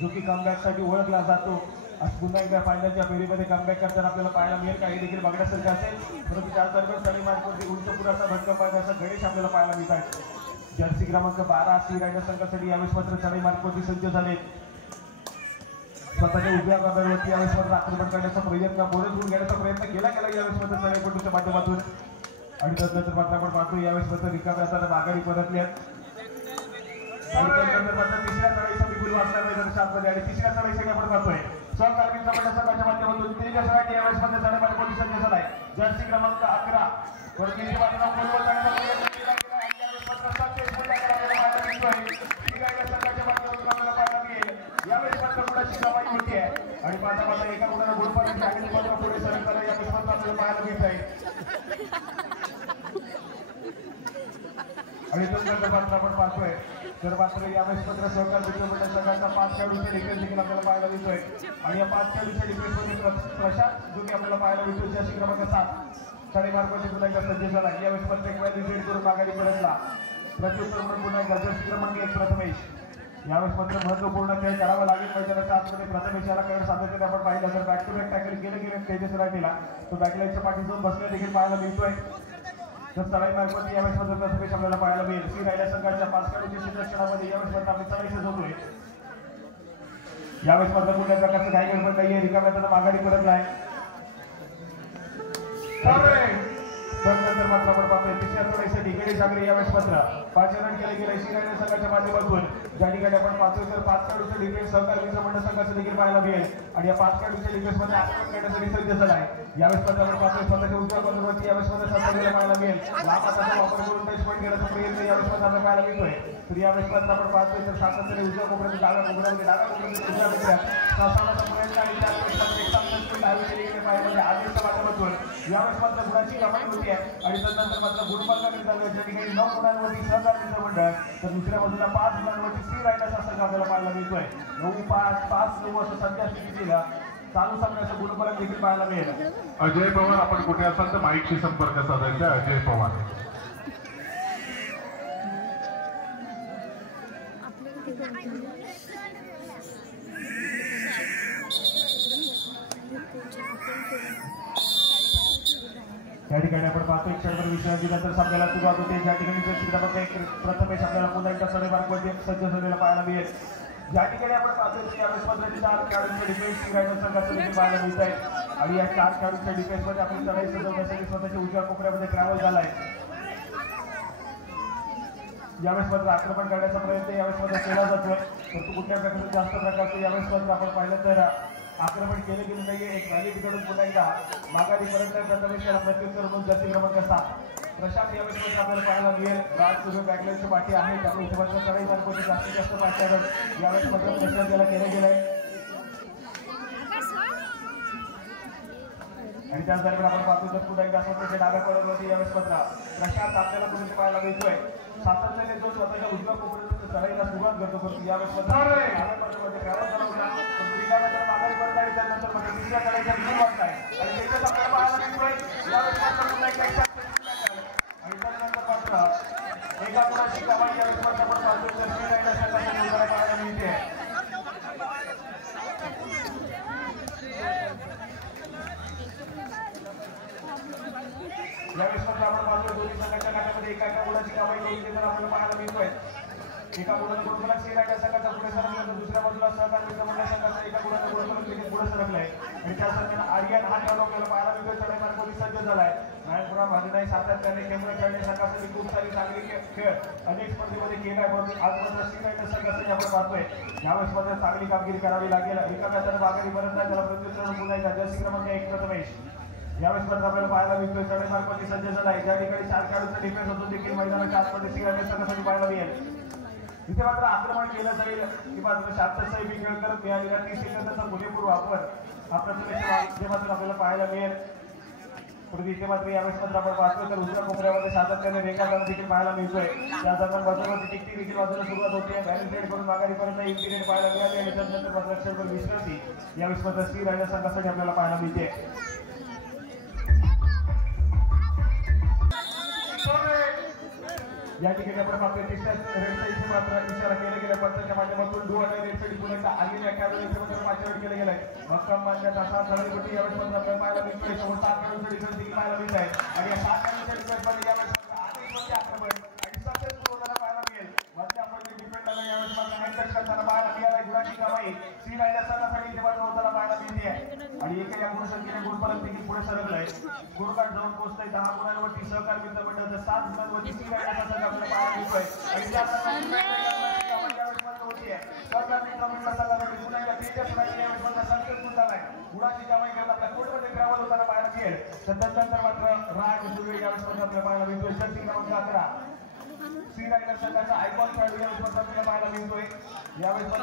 जो की कमबॅकसाठी ओळखला जातो. आज पुन्हा एकदा फायनलच्या फेरीमध्ये कमबॅक करताना आपल्याला पाहायला मिळेल. काही देखील बघण्यासारखं असेल, परंतु त्याच दरम्यान चढाई मार्गवरती उंचपुराचा भटकम पाहण्याचा गणेश आपल्याला पाहायला मिळत आहे. जर्सी क्रमांक 12 सी रायडर संघासाठी यावेळेस मात्र चढाई मार्गवरती सज्ज झाले. स्वतःच्या उजव्या बाजूवरती यावेळेस मात्र आक्रमण करण्याचा प्रयत्न, बोनस गुण घेण्याचा प्रयत्न केला यावेळेस मात्र चढाईपटूच्या माध्यमातून. आणि त्यानंतर मात्र आपण पाहतो यावेळेस मात्र रिकाम्या हाताने माघारी परतल्यात. त्यानंतर मात्र तिसऱ्या चढाईचा विपुल वाचला मैदानामध्ये आणि तिसऱ्या चढाईसाठी आपण पाहतोय सहकार मित्र मंडळ संघाच्या माध्यमातून तेजासाठी यावेळेस मात्र चढाई मार्गवरती सज्ज झालाय. जर्सी क्रमांक 11 वरती बाजूला बोलवत जाण्याचा प्रयत्न केला गेला आणि यावेळेस मात्र सक्सेसफुल आपल्याला मिळतोय. सी रायडर संघाच्या माध्यमातून आपल्याला पाहायला मिळेल. यावेळेस मात्र गुणाची कमाई होती आहे आणि माझा एका गुणाला गोड पाण्याची आणि मात्र पुढे सरकारला यावेळेस मात्र आपल्याला पाहायला मिळत आहे. आणि त्यानंतर मात्र आपण पाहतोय तर मात्र यावेळेस मात्र सहकार मित्र मंडळ संघाचा 5 खेळाडूंचा डिफेन्स देखील आपल्याला पाहायला मिळतोय. आणि या 5 खेळाडूंच्या डिफेन्समध्ये प्रशांत जो की आपल्याला पाहायला मिळतो जर्सी क्रमांक 7 चढाई मार्गवरती पुन्हा एकदा सज्ज झाला. यावेळेस मात्र एक वेळ रिझल्ट करून माघारी परतला. प्रत्युत्तर म्हणून पुन्हा एकदा जर्सी क्रमांक 1 प्रथमेश यावेळेस मात्र महत्वपूर्ण खेळ करावा लागेल मैदानाच्या आतमध्ये. प्रथम इशारा खेळ सातत्याने आपण पाहिलं तर बॅक टू बॅक टॅकल गेले तेजस राठीला तो बॅकलाईनच्या पाठी जाऊन बसले देखील पाहायला मिळतोय. तर चढाई मार्फत यावेळेस मात्र प्रथमेश आपल्याला पाहायला मिळेल. श्री रायडर संघाच्या 5 खेळाडूंच्या क्षेत्रक्षणामध्ये यावेळेस मात्र आपली चढाई सजवतोय. यावेळेस मात्र कुठल्या प्रकारचं काही गडबड नाहीये. रिकाम्या त्याला माघारी परतलाय. त्यानंतर मात्र आपण पाहतोय तिसऱ्या चढाईसाठी गडी सागरे यावेळेस मात्र 5 रन केले गेले श्री रायडर संघाच्या माध्यमातून. ज्या ठिकाणी आपण पाहतोय तर 5 खेळाडूंचा डिफेन्स सहकार मित्र मंडळ संघाचं देखील पाहायला मिळेल आणि या 5 खेळाडूंच्या डिफेन्समध्ये आक्रमण करण्यासाठी सज्ज झाला आहे. यावेळेस मात्र आपण पाहतोय स्वतःच्या उजव्या बाजूवरती यावेळेस मात्र सातत्याने पाहायला मिळेल. लांब हाताचा वापर करून टच पॉईंट घेण्याचा प्रयत्न यावेळेस मात्र आपण पाहायला मिळतोय. तर यावेळेस मात्र आपण पाहतोय तर सातत्याने उजव्या कोपऱ्यात डाव्या कोपऱ्यात उजव्या कोपऱ्यात सासावण्याचा प्रयत्न आणि पायामध्ये आधीच्या माध्यमातून यावेळेस मात्र गुणाची कमाई होती आहे आणि त्यानंतर मात्र गुणपंकाकडे चालू आहे. ज्या ठिकाणी 9 गुणांवरती सहकार मित्र मंडळ तर दुसऱ्या बाजूला 5 गुणांवरती श्री रायडर संघ आपल्याला पाहायला मिळतोय. 9-5-5-9 असं सध्या स्थितीला चालू सामन्याचं गुणफलक देखील पाहायला मिळेल. अजय पवार आपण कुठे असाल तर माईकशी संपर्क साधायचा. अजय पवार त्या ठिकाणी आपण पाहतो एक क्षणभर विश्रांतीनंतर सामन्याला सुरुवात होते. ज्या ठिकाणी प्रथमेश आपल्याला पुन्हा एकदा चढाईमार्गामध्ये सज्ज झालेला पाहायला मिळेल. ज्या ठिकाणी आपण पाहतोय यावेळेस मात्र 4 खेळाडूंच्या डिफेन्स श्री रायडर संघाचं देखील पाहायला मिळत आहे आणि या 4 खेळाडूंच्या डिफेन्समध्ये आपली चढाई सजवण्यासाठी स्वतःच्या उजव्या कोपऱ्यामध्ये ट्रॅव्हल झालाय. यावेळेस मात्र आक्रमण करण्याचा प्रयत्न यावेळेस मात्र केला जातोय. परंतु कुठल्या प्रकारचं जास्त प्रकारचं यावेळेस मात्र आपण पाहिलं तर आक्रमण केले गेले नाहीये. एक रॅली तिकडून पुन्हा एकदा माघारी परत प्रथमेशला प्रत्युत्तर म्हणून जर्सी क्रमांक 7 प्रशांत यावेळेस आपल्याला पाहायला मिळेल. राज सुरू बॅकलाईनची पाठी आहे त्यामुळे इथे मात्र चढाई मार्गावरती जास्तीत जास्त पाठ्यावर यावेळेस मात्र प्रशांत याला केलं गेलंय आणि त्याच दरम्यान आपण पाहतो तर पुन्हा एकदा स्वतःच्या डाव्या कॉर्नरवरती यावेळेस मात्र प्रशांत आपल्याला कुठे पाहायला मिळतोय. सातत्याने जो स्वतःच्या उजव्या कोपऱ्यातून चढाईला सुरुवात करतो यावेळेस मात्र माघारी परत आणि त्यानंतर मात्र दुसऱ्या चढाईचा सुरुवात आहे आणि त्याच्यात आपल्याला पाहायला मिळतोय. यावेळेस मात्र पुन्हा एकदा आणि त्यानंतर मात्र एका गुणाची कमाई यावेळेस मात्र आपण पाहतो तर श्री रायडर संघाच्या संघाला पाहायला मिळते. यावेळेस मात्र आपण पाहतोय दोन्ही संघाच्या खात्यामध्ये एका गुणाची कमाई करून देताना आपल्याला पाहायला मिळतोय. एका गुणाचा गुणफलक श्री रायडर संघाचा पुढे सरकला तर दुसऱ्या बाजूला सहकार मित्र मंडळ संघाचा एका गुणाचा गुणफलक देखील पुढे सरकलाय आणि त्या दरम्यान आर्यन हा खेळाडू आपल्याला पाहायला मिळतोय. चढाई मार्गावरती सज्ज झालाय. नायपुरा भाजनाई सातत्याने केंद्र खेळणे संघासाठी खूप सारी चांगली खेळ अनेक स्पर्धेमध्ये केलाय. म्हणून आज मात्र श्री रायडर संघासाठी आपण पाहतोय यावेळेस मात्र चांगली कामगिरी करावी लागेल. एका माघारी परत नाही त्याला प्रत्युत्तर पुन्हा एकदा जर्सी क्रमांक 1 प्रथमेश यावेळेस मात्र आपल्याला पाहायला मिळतोय. चढाई मार्गावरती सज्ज झालाय. ज्या ठिकाणी 4 खेळाडूंचा डिफेन्स होतो देखील मैदानाच्या आतमध्ये श्री रायडर संघासाठी पाहायला मिळेल. इथे मात्र आक्रमण केलं जाईल की मात्र शांतसाहेबी खेळ करत मिळालेला 30 सेकंदाचा पुरेपूर वापर हा प्रथमेशच्या मात्र आपल्याला पाहायला मिळेल. परंतु इथे मात्र यावेळेस मात्र आपण पाहतोय तर उजव्या कोपऱ्यामध्ये सातत्याने रेखाटन देखील पाहायला मिळतोय. त्या दरम्यान बाजूवरती टिकटी देखील बाजूला सुरुवात होते. बॅलेन्स करून माघारी परत इंटिरेट पाहायला मिळाले आणि त्यानंतर मात्र क्षणभर विश्रांती यावेळेस मात्र श्री रायडर संघासाठी आपल्याला पाहायला मिळते. या ठिकाणी आपण पाहतोय तिसऱ्या रेडचा इथे मात्र इशारा केला गेला. पंचाच्या माध्यमातून डू आणि रेडसाठी पुन्हा आलेल्या खेळाडूंना इथे मात्र पाचवेळ केलं गेलंय. मक्कम बांधण्यात असा धडपटी यावेळेस मात्र आपल्याला पाहायला मिळतोय. समोर 7 खेळाडूंचा डिफेन्स देखील पाहायला मिळत आहे आणि या 7 खेळाडूंच्या डिफेन्समध्ये यावेळेस आधीमध्ये आक्रमण आणि सक्सेसफुल होताना पाहायला मिळेल. मधल्या आपण डिफेंडरला यावेळेस मात्र हँडटच करताना पाहायला मिळालाय. गुणाची कमाई श्री रायडर संघासाठी इथे मात्र होताना पाहायला मिळते आणि एका या गुणसंख्येने गुणफलक देखील पुढे सरकलाय. गुणकाट जाऊन पोहोचतोय 10 गुणांवरती सहकार मित्र मंडळ तर 7 गुणांवरती श्री रायडर संघ आपल्याला पाहायला मिळतोय आणि त्या सहकार मित्र मंडळ संघासाठी पुन्हा एकदा तेजस राठी यावेळेस मात्र सक्सेसफुल झालाय. गुणाची कमाई करत आपल्या कोर्टमध्ये ट्रॅव्हल होताना पाहायला मिळेल. त्यानंतर मात्र राज सुरे यावेळेस मात्र आपल्याला पाहायला मिळतोय. जर्सी क्रमांक 11 श्री रायडर संघाचा आयकॉन खेळाडू यावेळेस मात्र आपल्याला पाहायला मिळतोय. यावेळेस मात्र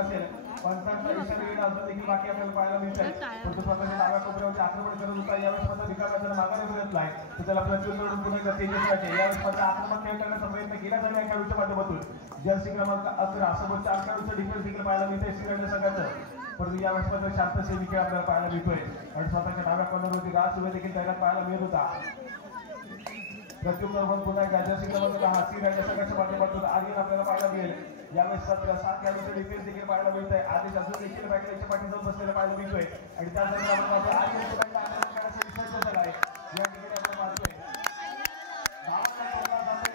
असेल पंचांचा इशारा येणं अजून देखील बाकी आपल्याला पाहायला मिळतंय. परंतु स्वतःच्या डाव्या कोपऱ्यावरती आक्रमण करत होता. यावेळेस मात्र रिकाम्याला माघारी फिरतलाय तर त्याला प्रत्युत्तर पुन्हा एकदा तेजस राठी यावेळेस मात्र आक्रमण खेळ करण्याचा प्रयत्न केला जाईल या खेळाडूच्या माध्यमातून. जर्सी क्रमांक 11 सोबत 4 खेळाडूंचा डिफेन्स देखील पाहायला मिळतंय श्री रायडर संघाचं. परंतु यावेळेस मात्र शांतसेवी खेळ आपल्याला पाहायला मिळतोय आणि स्वतःच्या डाव्या कॉर्नरवरती राज सुरे देखील तैनात पाहायला मिळत होता. प्रत्युत्तर पण पुन्हा एकदा जर्सी क्रमांक 10 सी रायडर संघाच्या माध्यमातून आर्यन आपल्याला पाहायला मिळेल. यावेळेस 7 खेळाडूंचे डिफेन्स देखील पाहायला मिळत आहे. आदेश अजून देखील बॅकलाईनच्या पाठी जाऊन बसलेला पाहायला मिळतोय आणि त्याच दरम्यान आपण पाहतो आर्यनच्या बॅटला आक्रमण करण्यासाठी सज्ज झाला आहे. या ठिकाणी आपण पाहतोय धावांचा टोला जातोय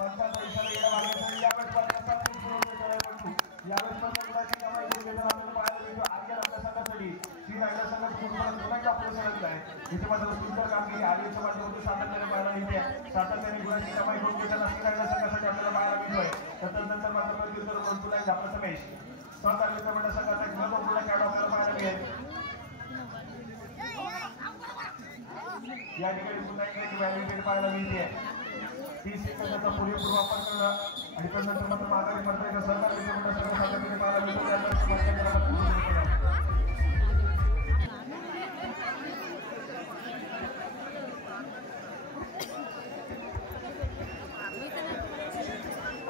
पंचांचा इशारा येण्या मागे यावेळेस मात्र 7 पुरवठा करायला यावेळेस मात्र गुणाची कमाई करून घेताना आपल्याला पाहायला मिळतो. आर्यन आपल्या संघासाठी सी रायडर संघाचा पुन्हा एकदा पुरस्कार आहे. इथे मात्र सुंदर कामगिरी आर्यनच्या माध्यमातून सातत्याने पाहायला मिळते. सातत्याने गुणाची कमाई करून घेताना सी रायडर संघासाठी आपल्याला पाहायला मिळतोय. तदनंतर मात्र प्रत्युत्तर पुन्हा एकदा प्रथमेश सहकार मित्रमंडळ संघाचा एक महत्त्वपूर्ण खेळाडू आपल्याला पाहायला मिळेल. या ठिकाणी पुन्हा एक व्हॅल्यू विकेट पाहायला मिळते. 30 सेकंदाचा पुरेपूर वापर करणं आणि त्यानंतर मात्र माघारी पडता सहकार मित्रमंडळ संघासाठी पाहायला मिळतो.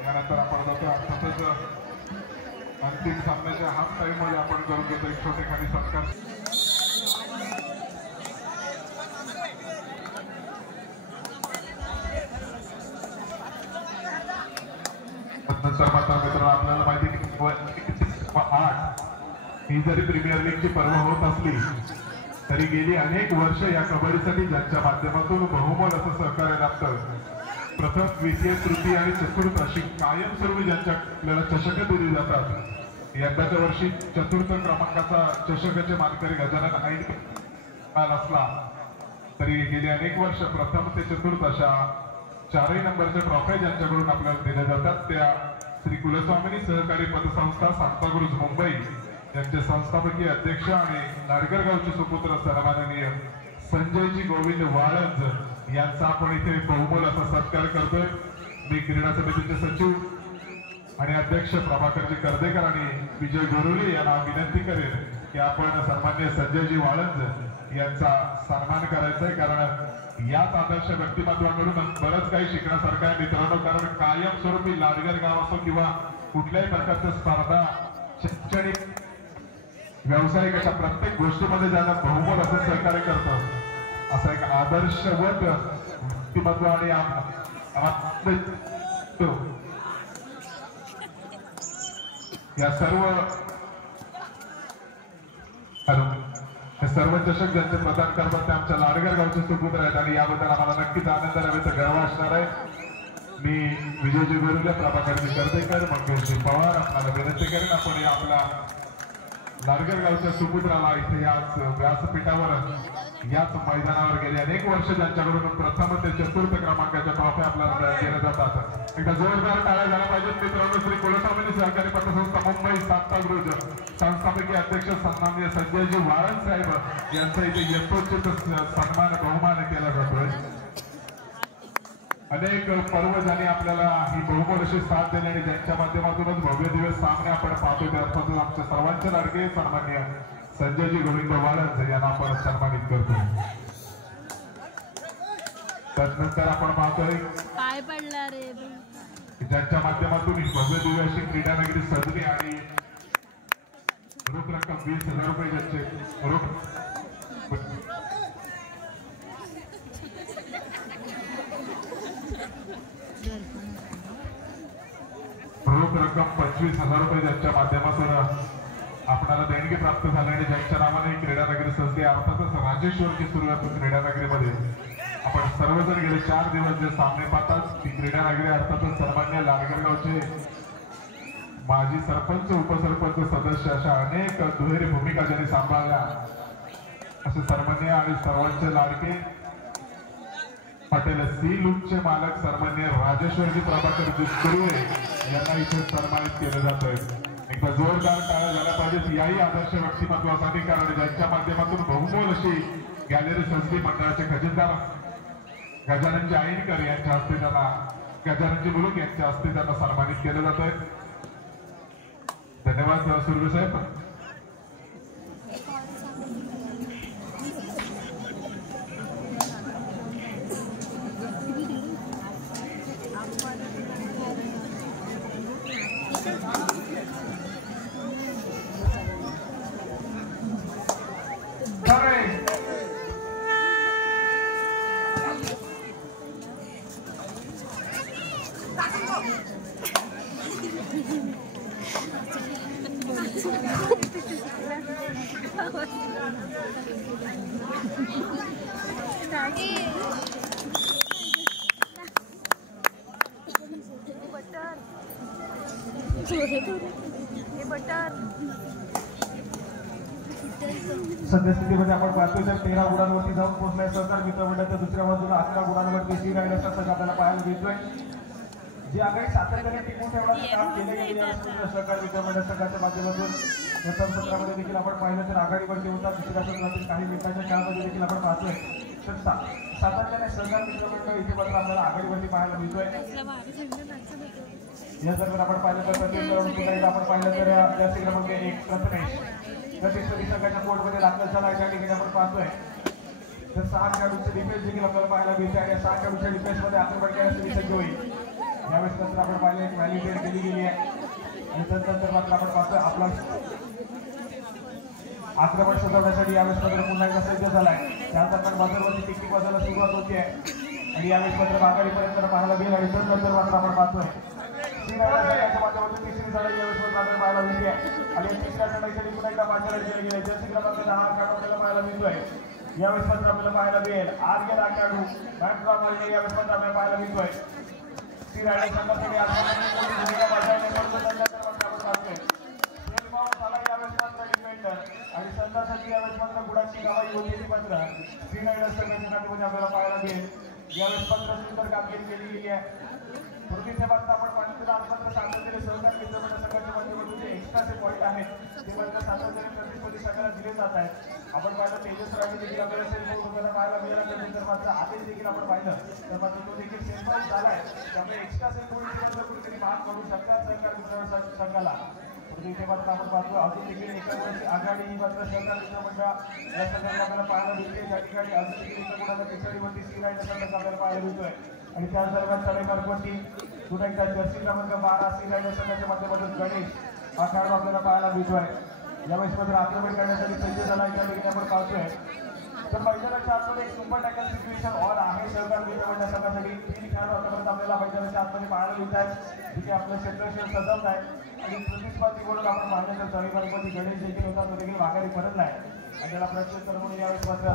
यानंतर आपण जातो अर्थातच अंतिम सामन्याच्या हाफ टाइम मध्ये आपण करून घेतो एक छोटे खाली सत्कार. नंतर मात्र मित्रांनो आपल्याला माहिती की 8 ही जरी प्रीमियर लीगची पर्व होत असली तरी गेली अनेक वर्ष या कबड्डीसाठी ज्यांच्या माध्यमातून बहुमोल असं सहकार्य लागतं. प्रथम द्वितीय तृतीय आणि चतुर्थ अशी कायमस्वरूपी ज्यांच्या आपल्याला चषक दिली जातात. यंदाच्या वर्षी चतुर्थ क्रमांकाचा चषकाचे मानकरी गजानन ऐन असला तरी गेली अनेक वर्ष प्रथम ते चतुर्थ अशा 4ही नंबरच्या ट्रॉफ्या ज्यांच्याकडून आपल्याला दिल्या जातात त्या श्री कुलस्वामिनी सहकारी पतसंस्था सांताक्रूज मुंबई यांचे संस्थापकीय अध्यक्ष आणि नाडगर गावचे सुपुत्र सन्माननीय संजयजी गोविंद वाळंज यांचा आपण इथे बहुमोल असा सत्कार करतोय. मी क्रीडा समितीचे सचिव आणि अध्यक्ष प्रभाकरजी कर्देकर आणि विजय गोरुले यांना विनंती करेन की आपण सन्माननीय संजयजी वाळंज यांचा सन्मान करायचा आहे. कारण याच आदर्श व्यक्तिमत्वाकडून बरंच काही शिकण्यासारखं आहे मित्रांनो. कारण कायमस्वरूपी लाडगर गाव असो किंवा कुठल्याही प्रकारच्या स्पर्धा शैक्षणिक व्यावसायिक अशा प्रत्येक गोष्टीमध्ये ज्यांना बहुमोल असं सहकार्य करतं असं एक आदर्शवत व्यक्तिमत्व आणि या सर्व चषक ज्यांचे प्रदान करतात ते आमच्या लाडगर गावचे सुपुत्र आहेत आणि याबद्दल आम्हाला नक्कीच आनंद रवेचा गर्व असणार आहे. मी विजयजी गोरुले प्रभाकरजी कर्देकर मंगेशजी पवार आपल्याला विनंती करेन आपण या आपला लाडगर गावच्या सुपुत्राला इथे याच व्यासपीठावर याच मैदानावर गेले अनेक वर्ष ज्यांच्याकडून प्रथम ते चतुर्थ क्रमांकाच्या ट्रॉफ्या आपल्याला दिल्या जातात. एकदा जोरदार टाळ्या झाल्या पाहिजेत मित्रांनो. श्री कुलस्वामिनी सहकारी पतसंस्था मुंबई सांताक्रूज संस्थापकीय अध्यक्ष सन्माननीय संजयजी वाळंज साहेब यांचा इथे यथोचित सन्मान बहुमान केला जातोय. अनेक पर्व ज्यांनी आपल्याला ही बहुमोल अशी साथ दिली आणि ज्यांच्या माध्यमातूनच भव्य दिवस सामने आपण पाहतोय त्यापासून आमच्या सर्वांचे लाडके सन्माननीय संजयजी गोविंद वाळंज यांना आपण सन्मानित करतो. त्यानंतर आपण पाहतोय पाय पडला रे ज्यांच्या माध्यमातून ही भव्य दिव्य अशी क्रीडा नगरी सजली आणि रोख रक्कम 20,000 रुपये ज्यांचे रोख रक्कम 25,000 रुपये ज्यांच्या माध्यमातून आपल्याला देणगी प्राप्त झाली आणि ज्यांच्या नावाने क्रीडा नगरी सजली. अर्थातच राजेश्वरची सुरुवात क्रीडा नगरीमध्ये आपण सर्वजण गेले 4 दिवस जे सामने पाहतात ती क्रीडा नगरी अर्थातच सन्मान्य लाडगर गावचे माजी सरपंच उपसरपंच सदस्य अशा अनेक दुहेरी भूमिका ज्यांनी सांभाळल्या असे सन्मान्य आणि सर्वांचे लाडके हॉटेल सी लूपचे मालक सन्मान्य राजेश्वरजी प्रभाकर दुष्कुर्वे यांना इथे सन्मानित केलं जातोय. एकदा जोरदार टाळ्या झाल्या पाहिजेत याही आदर्श व्यक्तिमत्वासाठी. कारण ज्यांच्या माध्यमातून बहुमोल अशी गॅलरी सजली मंडळाचे खजिनदार गजाननजी ऐनकर यांच्या हस्ते त्यांना गजाननजी मुलुक यांच्या हस्ते त्यांना सन्मानित केलं जात आहे. धन्यवाद सुर्वे साहेब. सद्यस्थितीमध्ये आपण पाहतोय तर 13 गुणांवरती जाऊन पोहोचलाय सहकार मित्र मंडळाच्या दुसऱ्या बाजूला 11 गुणांवरती सी रायडर्सचा संघ आपल्याला पाहायला मिळतोय. जी आघाडी सातत्याने टिकून ठेवण्याचं काम केले गेले सहकार मित्र मंडळ संघाच्या माध्यमातून प्रथम सत्रामध्ये देखील आपण पाहिलं तर आघाडीवरती होता. दुसऱ्या सत्रातील काही मिनिटांच्या काळामध्ये देखील आपण पाहतोय तर सातत्याने सहकार मित्र मंडळ इथे मात्र आपल्याला आघाडीवरती पाहायला मिळतोय. या दरम्यान आपण पाहिलं तर पुन्हा एकदा आपण पाहिलं तर जास्ती क्रमांक 1 प्रथमेश प्रतिस्पर्धी संघाच्या कोर्टमध्ये दाखल झाला आहे. त्या ठिकाणी आपण पाहतोय तर 6 खेळाडूंचे डिफेन्स देखील आपल्याला पाहायला मिळते आणि 6 खेळाडूंच्या डिफेन्समध्ये आक्रमण करण्यासाठी सज्ज होईल. यावेळेस नंतर आपण पाहिलं एक व्हॅल्यू ट्रेड केली गेली आहे आणि त्यानंतर मात्र आपण पाहतोय आपला आक्रमण सजवण्यासाठी यावेळेस मात्र पुन्हा एकदा सज्ज झालाय. त्यानंतर बाजारवरती टिकटिक वाजायला सुरुवात होते आणि यावेळेस मात्र आघाडीपर्यंत पाहायला मिळेल आणि त्यानंतर मात्र आपण पाहतोय तिसरी लढाई यावेळेस मात्र पाहायला मिळते आणि तिसऱ्या लढाईसाठी पुन्हा एकदा पाचव्या केले गेले. जर्सी क्रमांक 10 खेळाडू आपल्याला पाहायला मिळतोय. यावेळेस मात्र आपल्याला पाहायला मिळेल आर्यन खेळाडू यावेळेस मात्र आपल्याला पाहायला मिळतोय. सी रायडर संघासाठी भूमिका बजावण्यानंतर आपण पाहतोय यावेळेस मात्र डिफेंडर आणि संघासाठी यावेळेस मात्र गुणाची गवाही होती मात्र सी रायडर संघाच्या काठीमध्ये आपल्याला पाहायला मिळेल. यावेळेस मात्र सुंदर कामगिरी केली गेली आहे. पृथ्वीच्या बाबतीत आपण पाहिलं तर आज मात्र सातत्याने सहकार मित्र मंडळ संघाच्या माध्यमातून जे एक्स्ट्राचे पॉईंट आहेत ते मात्र सातत्याने प्रतिस्पर्धी संघाला दिले जात आहेत. आपण पाहिलं तेजस राजे देखील आपल्याला पाहायला मिळाला. त्यानंतर मात्र आदेश देखील आपण पाहिलं तर मात्र तो देखील सेन्सर झालाय. त्यामुळे एक्स्ट्रा सेंट्रोची कुठेतरी भाग म्हणू शकतात सहकार मित्र संघाला. पृथ्वीच्या बाबतीत आपण पाहतो अजून देखील एका वर्षी आघाडी ही मात्र सहकार मित्र मंडळ या संघाला आपल्याला पाहायला मिळते. त्या ठिकाणी अजून देखील एका गुणाला पिछाडीवरती सी रायडर संघाचा आपल्याला पाहायला मिळतोय आणि त्याच दरम्यान तळेमार्गवरती पुन्हा एकदा जर्सी क्रमांक 12 सी रायडर संघाच्या माध्यमातून गणेश हा खेळाडू आपल्याला पाहायला मिळतोय. यावेळेस मात्र आक्रमण करण्यासाठी सज्ज झाला त्या ठिकाणी आपण पाहतोय तर मैदानाच्या आतमध्ये एक सुपर टॅकल सिच्युएशन ऑल आहे सहकार मित्र मंडळ संघासाठी. 3 खेळाडू आतापर्यंत आपल्याला मैदानाच्या आतमध्ये पाहायला मिळत आहेत जिथे आपलं क्षेत्रक्षण सजवत आहे आणि प्रतिस्पर्धी म्हणून आपण पाहिलं तर तळेमार्गवरती गणेश देखील होता तो देखील माघारी परतला आहे आणि त्याला प्रत्युत्तर म्हणून यावेळेस मात्र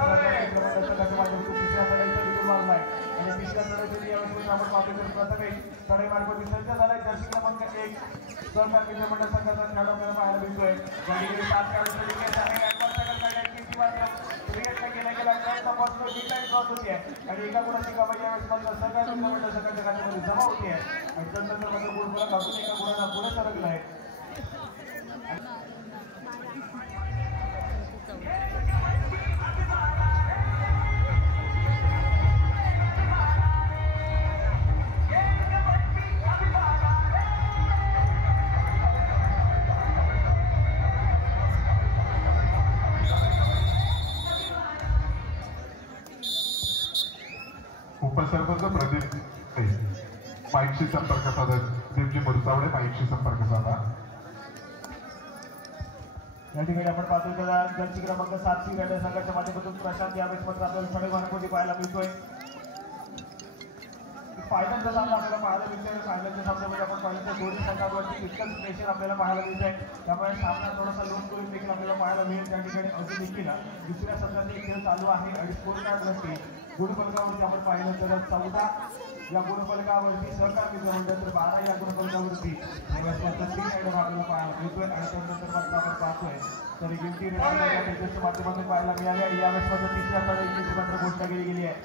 संघाच्या माध्यमातून तिसऱ्या लढाईचा विजय मागला आहे आणि तिसऱ्या लढाईसाठी यावेळेस आपण पाहतो तर प्रथमेश तळेमार्गवरती सज्ज झालाय. जर्सी क्रमांक 1 सहकार मित्र मंडळ संघाचा खेळाडू आपल्याला पाहायला मिळतोय. त्या ठिकाणी 7 खेळाडूंचे डिफेन्स आहे आणि एका गुणाची कमाई यावेळेस मात्र सहकार मित्र मंडळ संघाच्या खात्यामध्ये जमा होते आणि त्यानंतर मात्र गुणफलक अजून एका गुणाला पुढे सरकला आहे. उपसरपंच प्रदीप माईकशी संपर्क साधा. देवजी मुरसावडे माईकशी संपर्क साधा. या ठिकाणी आपण पाहतोय त्याला जर्सी क्रमांक 7 सी रायडर संघाच्या माध्यमातून प्रशांत यावेळेस मात्र आपल्याला तळेमार्गवरती पाहायला मिळतोय. फायनलचा सामना आपल्याला पाहायला मिळतोय. फायनलच्या सामन्यामध्ये आपण पाहिलं तर दोन्ही संघांवरती तितकंच प्रेशर आपल्याला पाहायला मिळत आहे. त्यामुळे सामना थोडासा लोन करून देखील आपल्याला पाहायला मिळेल. त्या ठिकाणी अजून देखील दुसऱ्या सत्राचे खेळ चालू आहे आणि स्कोर कार्डवरती गुणफलकावरती आपण पाहिलं तर 14 या गुणफलकावरती सहकार मित्र मंडळ तर 12 या गुणफलकावरती आपल्याला पाहायला मिळतोय आणि त्यानंतर मात्र आपण पाहतोय तर गिल्टी रेडच्या माध्यमातून पाहायला मिळाले आणि यावेळेस मात्र तिसऱ्या लढाईची मात्र घोषणा केली गेली आहे.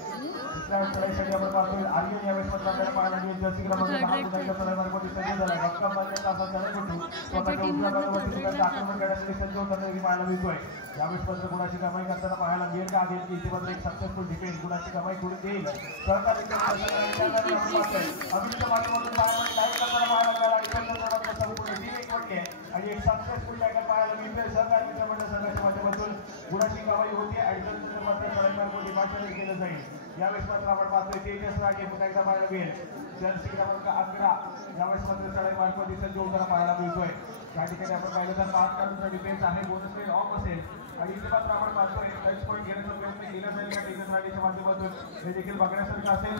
तिसऱ्या लढाईसाठी आपण पाहतोय आर्यन यावेळेस मात्र आपल्याला पाहायला मिळेल. जर्सी क्रमांक 10 तळेमार्गवरती सज्ज झाला. रक्कम बांधण्याचा असा चढपटू स्वतःच्या उजव्या बाजूवरती त्यांचं आक्रमण करण्यासाठी सज्ज होताना पाहायला मिळतोय. यावेळेस मात्र गुणाची कमाई करताना पाहायला मिळेल का की इथे मात्र एक सक्सेसफुल डिफेन्स गुणाची कमाई थोडी देईल. सहकारी अभिनच्या माध्यमातून पाहायला आणि एक सक्सेसफुल टॅकल पाहायला मिळतोय. सहकारी मित्र मंडळ संघाच्या माध्यमातून गुणाची कमाई होती आणि त्यानंतर मात्र तळेमार्गवरती भाषण केलं जाईल. यावेळेस मात्र आपण पाहतोय तेजस राजे पुन्हा एकदा पाहायला मिळेल. जर्सी क्रमांक 11 यावेळेस मात्र तळेमार्गवरती सज्ज होताना पाहायला मिळतोय. त्या ठिकाणी आपण पाहिलं तर 5 खेळाडूंचा डिफेन्स आहे. बोनस रेट ऑफ असेल आणि इथे मात्र आपण पाहतोय टच पॉईंट घेण्याचा प्रयत्न केला जाईल का तेजस राजेच्या माध्यमातून हे देखील बघण्यासारखं असेल.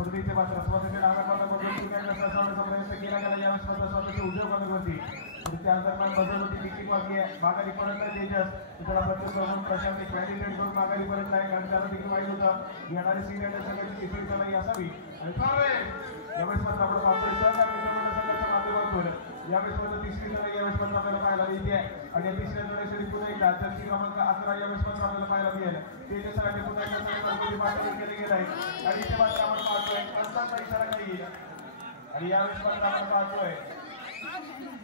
परंतु इथे मात्र स्वतःच्या डाव्या बाजूला सोडण्याचा प्रयत्न केला गेला यावेळेस मात्र स्वतःच्या उजव्या बाजूवरती त्या दरम्यान बदलवरती देखील माघारी परत आहे तेजस त्याला प्रत्येक प्रशांत एक कॅन्डिडेट करून माघारी परत आहे कारण त्याला देखील माहित होतं येणारी सिनियर संघाची तिसरी सलाही असावी आणि यावेळेस मात्र आपण पाहतोय संघाच्या माध्यमातून यावेळेस मात्र तिसरी सलाही यावेळेस मात्र आपल्याला पाहायला मिळते आणि या तिसऱ्या सलाहीसाठी पुन्हा एकदा जर्सी क्रमांक 11 यावेळेस मात्र आपल्याला पाहायला मिळेल तेजससाठी पुन्हा एकदा सलाही पाठवले गेले गेले आहे आणि इथे मात्र आपण पाहतोय अंताचा इशारा नाही आणि यावेळेस मात्र आपण पाहतोय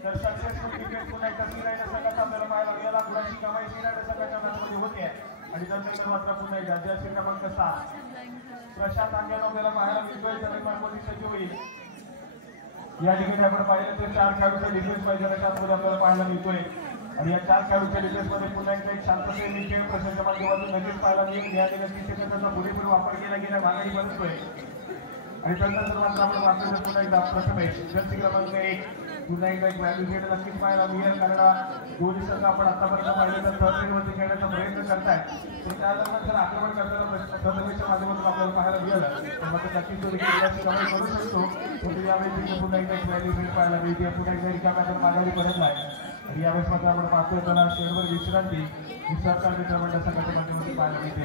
तर सक्सेसफुल क्रिकेट पुन्हा एकदा श्रीरायडर संघाचा आपल्याला पाहायला मिळाला गुणाची कमाई श्रीरायडर संघाच्या मॅचमध्ये होते आणि त्यानंतर मात्र पुन्हा एकदा जर्सी क्रमांक 7 प्रशांत अंगण आपल्याला पाहायला मिळतोय तर मार्गोली सज्ज होईल या ठिकाणी आपण पाहिलं तर 4 खेळाडूचा डिफेन्स पाहिजे त्यामध्ये आपल्याला पाहायला मिळतोय आणि या 4 खेळाडूच्या डिफेन्समध्ये पुन्हा एकदा एक शांततेने खेळ प्रशांतच्या माध्यमातून नक्कीच पाहायला मिळेल या ठिकाणी 30 सेकंदाचा पुरेपूर वापर केला गेला माघारी बनतोय आणि त्यानंतर मात्र आपण वाचलेलं पुन्हा एकदा प्रथमेश जर्सी क्रमांक 1 पुन्हा एकदा एक व्हॅल्यू घेणं नक्कीच पाहायला मिळेल कारण दोन्ही संघ आपण आतापर्यंत पाहिलं तर थर्ड रेडवरती खेळण्याचा प्रयत्न करताय तर त्या दरम्यान जर आक्रमण करताना प्रथमेशच्या माध्यमातून आपल्याला पाहायला मिळालं तर मात्र नक्कीच तो देखील कमाई करू शकतो परंतु यावेळी पुन्हा एकदा एक व्हॅल्यू घेणं पाहायला मिळते पुन्हा एकदा रिकाम्यातून माघारी परत आहे आणि यावेळेस मात्र आपण पाहतोय त्याला शेडवर विश्रांती ही सहकार मित्रमंडळ संघाच्या माध्यमातून पाहायला मिळते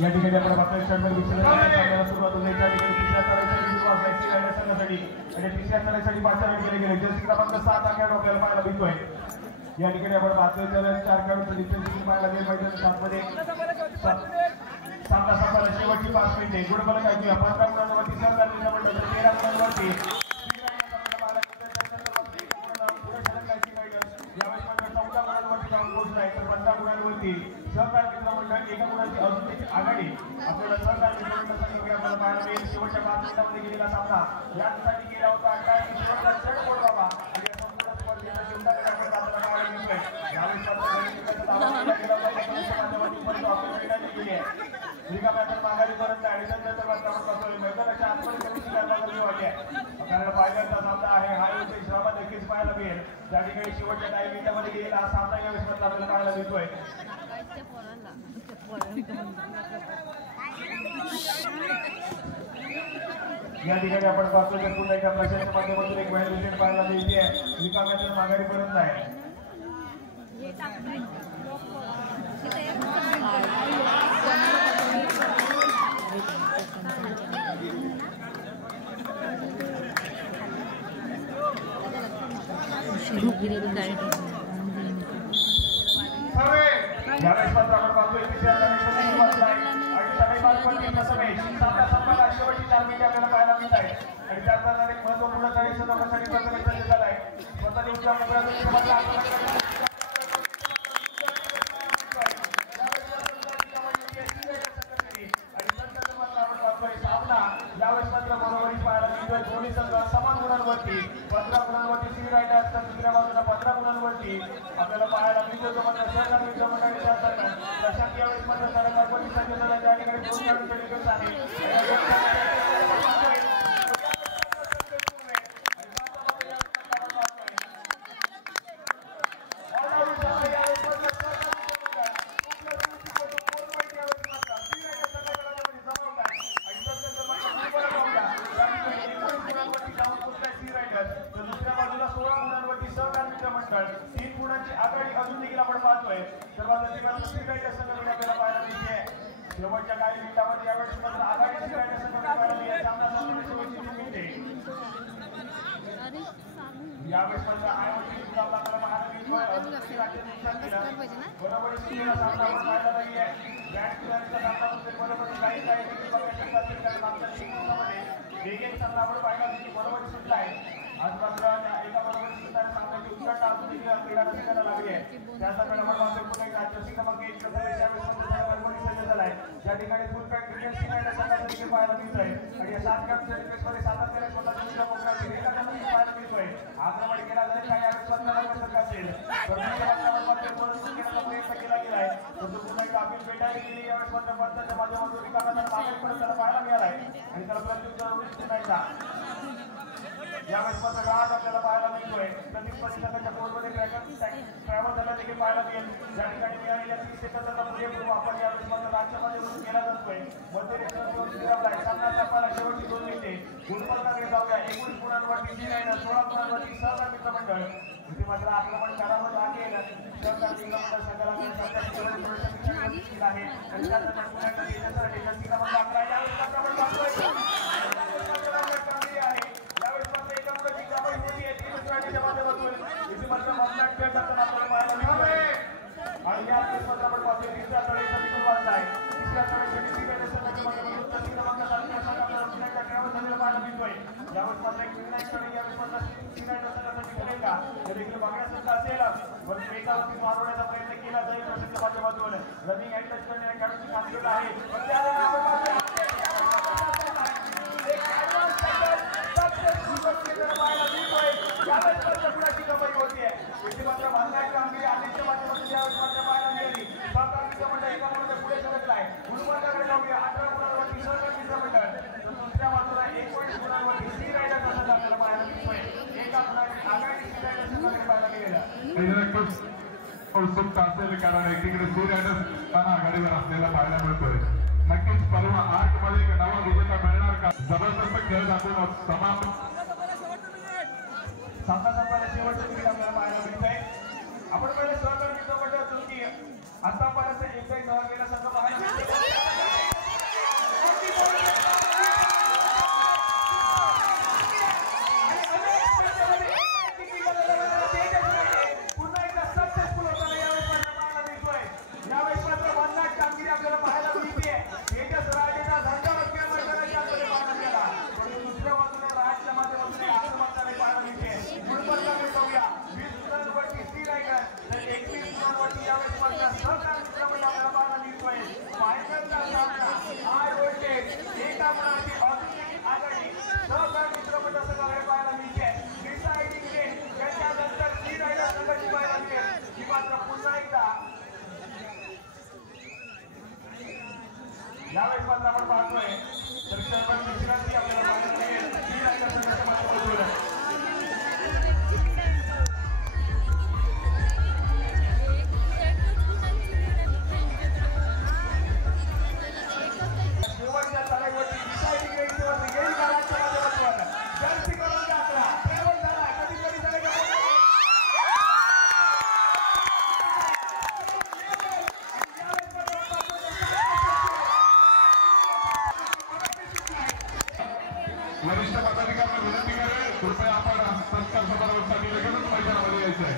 या ठिकाणी आपण पाहतोय शर्मर विश्रांती सुरुवात होते त्या ठिकाणी तिसऱ्या सराईसाठी सुरुवात आहे श्रीरायडर संघासाठी आणि तिसऱ्या सराईसाठी 5 रन केले गेले जर्सी क्रमांक 7 हा खेळाडू आपल्याला पाहायला मिळतोय या ठिकाणी आपण पाहतोय त्याला 4 खेळाडूचं डिफेन्स पाहायला गेलं पाहिजे 7 मध्ये 7 शेवटची 5 मिनिटे गुडफलक ऐकूया 15 गुणांवरती सहकार मंडळ 13 गुणांवरती यावेळेस मात्र 14 गुणांवरती जाऊन पोहोचलाय तर 15 गुणांवरती सहकार मित्र मंडळ एका गुणाची अजून देखील आघाडी आपल्याला सहकार मित्र मंडळ संघ आपल्याला पाहायला मिळेल शेवटच्या 5 मिनिटांमध्ये गेलेला सामना यासाठी गेला होता काय शेवटचा चढ बोल बाबा आणि या संपूर्ण स्पर्धेचा शेवटाकडे आपण आपल्याला पाहायला मिळतोय यावेळेस मात्र माघारी करत आहे त्यानंतर मात्र आपण पाहतोय मैदानाच्या आतमध्ये कमी शिकायला वाटली आहे कारण पायगडचा सामना आहे हा योग्य श्रम देखील पाहायला मिळेल त्या ठिकाणी शेवटच्या काही मिनिटांमध्ये गेलेला हा सामना यावेळेस मात्र आपल्याला पाहायला मिळतोय या ठिकाणी आपण पाहतोय तर पुन्हा एका प्रशासनाच्या माध्यमातून एक व्हाईट विकेट पाहायला मिळते रिकाम्यातून माघारी परत आहे यावेळेस मात्र आपण पाहतोय शेवटची 4 मिनिटे आपल्याला पाहायला मिळत आहे आणि त्यानंतर एक महत्वपूर्ण खेळी सदस्यासाठी प्रथम झालाय स्वतःच्या उजव्या मुद्रा यावेळेस मात्र बरोबरी पाहायला मिळतोय दोन्ही संघ समान गुणांवरती 15 गुणांवरती श्रीरायडर असतात दुसऱ्या बाजूला 15 गुणांवरती आपल्याला पाहायला मिळतो तो मात्र सहकार मित्र मंडळाच्या प्रशांत यावेळेस मात्र सरकारवरती सज्ज झाला त्या ठिकाणी 2 खेळाडूंचे डिफेन्स आहे दुसऱ्या बाजूला 16 गुणांवरती सहकार मित्र मंडळ 3 गुणांची आघाडी अजून देखील आपण पाहतोय सर्वात श्रीरायडर संघाकडे आपल्याला पाहायला मिळते शेवटच्या काही मिनिटांमध्ये यावेळेस मात्र आघाडी श्रीरायडर संघाकडे पाहायला मिळते सामना शेवटची 3 मिनिटे यावेळेस मात्र आयोजित सुद्धा आपल्याला पाहायला मिळतोय बरोबर सुंदर सामना आपण पाहायला नाहीये बॅट्समॅनचा सामना बरोबर काही देखील बघू शकतात कारण मागच्या 3 दिवसामध्ये वेगेन सामना आपण पाहिला बरोबर सुटला आहे आज मात्र एका बरोबर सुटणाऱ्या सामन्याची उत्कट अजून देखील क्रीडा रसिकांना लागली आहे त्याचा परिणाम मात्र पुन्हा एक राज्य क्रमांक 1 सज्ज झालाय त्या ठिकाणी फुल पॅक क्रिकेट श्रीरायडर संघाचा देखील पाहायला मिळतोय आणि या 7 कॅम्पच्या रिक्वेस्टमध्ये सातत्याने स्वतःच्या मोकळ्याची एकाच पाहायला मिळतोय आक्रमण केला जरी काही आवेश स्वतःला असेल तर पंचाच्या माध्यमातून एकाचा मागायपर्यंत त्याला पाहायला मिळालाय आणि त्याला प्रत्युत्तर नाहीचा यावेळेस मात्र राज आपल्याला पाहायला मिळतोय. प्रदीप परिषदाच्या बोर्डमध्ये ट्रॅव्हल झाला देखील पाहायला मिळेल. ज्या ठिकाणी मिळालेल्या 30 सेकंदाचा पुरेपूर वापर यावेळेस मात्र राजच्या माध्यमातून केला जातोय. सामना संपायला शेवटची 2 मिनिटे. गुणपत्ताकडे जाऊया. 19 गुणांवरती 16 गुणांवरती सहकार मित्र मंडळ इथे मात्र आक्रमण करावं लागेल. सहकार मित्र मंडळ संघाला सध्या आहे आणि त्यानंतर पुण्याकडे येण्यासाठी जास्ती क्रमांक 11 यावेळेस आक्रमण करतोय. आणि या आपण पाहतोय तिसऱ्या तळेचा निकाल वाजला आहे. तिसऱ्या तळेसाठी ट्रॅव्हल झालेला पाहायला मिळतोय. यावेळेस मात्र एक निर्णायक तळे यावेळेस मात्र का देखील मागण्यासारखं असेल परंतु एकावरती मारवण्याचा प्रयत्न केला जाईल. प्रशासनाच्या माध्यमातून रनिंग अँड टच करण्याच्या खेळाडूची कामगिरी आहे. उत्सुकता असेल कारण एकीकडे सूर्यच आघाडीवर असलेला पाहायला मिळतोय. नक्कीच परवा 8 मध्ये एक नवा विजेता मिळणार का? जबरदस्त खेळ दाखवून समाप्त सामना संपायला शेवटचं मिनिट आपल्याला पाहायला मिळतंय. आपण पहिले सहकार मित्र मंडळ असून की आतापर्यंत एकही सहर गेला संघ पाहायला मिळतोय. यावेळेस मात्र आपण पाहतोय तर सर्वात विश्रांती आपल्याला पाहायला मिळेल. ही राजकारणाच्या माध्यमातून शेवटच्या तळेवरती डिसाइडिंग रेसवरती गेली काळाच्या माध्यमातून जर्सी क्रमांक 11 ट्रॅव्हल झाला. कधी कधी झाले का वरिष्ठ पदाधिकाऱ्यांना विनंती करेल कृपया आपण सत्कार समारंभासाठी लगेचच मैदानामध्ये यायचं आहे.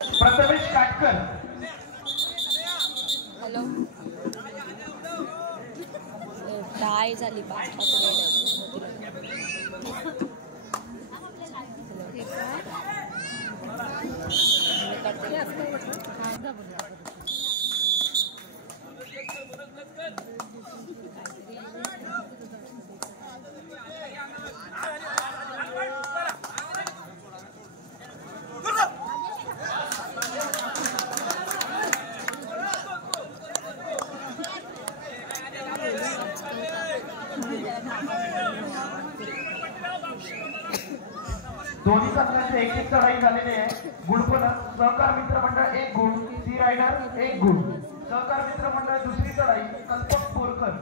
प्रथमेश काटकर हॅलो काय झाली दोन्ही संघांचे एक चढाई झालेली आहे. गुणफलक सहकार मित्र मंडळ 1 गुण, सी रायडर 1 गुण. सहकार मित्र मंडळ दुसरी चढाई कल्पक बोरकर.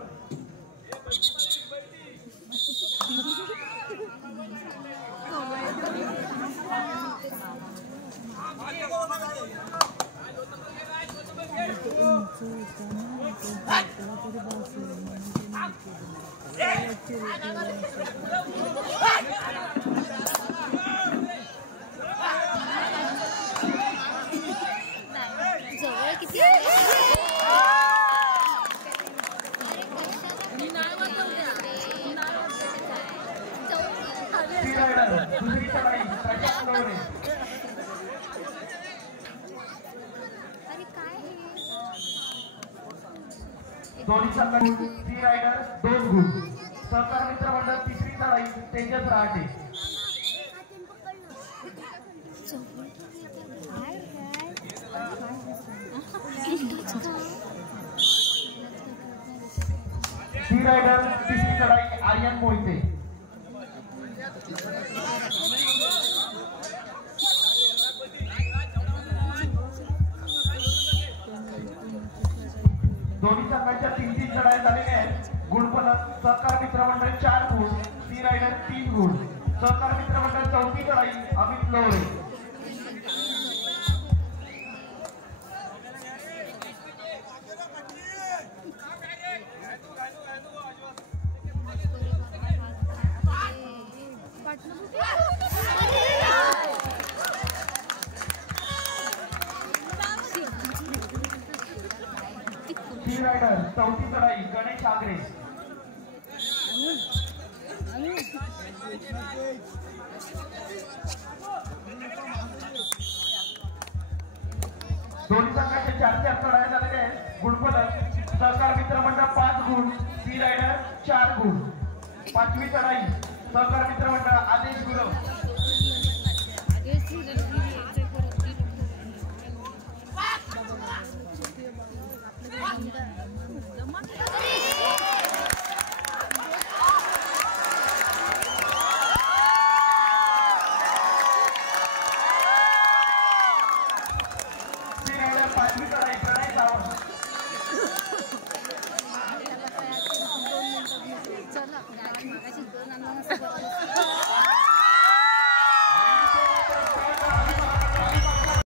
जवळ किती दोन्ही संघांनी सी रायडर 2 गुण. सहकार मित्र मंडळ तिसरी चढाई तेजस रहाटे. सी रायडर तिसरी चढाई आर्यन मोहिते. दोन्ही संघांच्या 3-3 चढाई झालेल्या आहेत. गुणफलक सहकार मित्र मंडळ 4 गुण, सी रायडर 3 गुण. सहकार मित्र मंडळ चौथी चढाई अमित लोळे. सी रायडर चौथी चढाई गणेश आगरे. दोन्ही संघाचे 4-4 चढाई झालेले आहेत. गुणफलक सहकार मित्र मंडळ 5 गुण, सी रायडर 4 गुण. 5वी चढाई सहकार मित्र मंडळ आदेश गुरव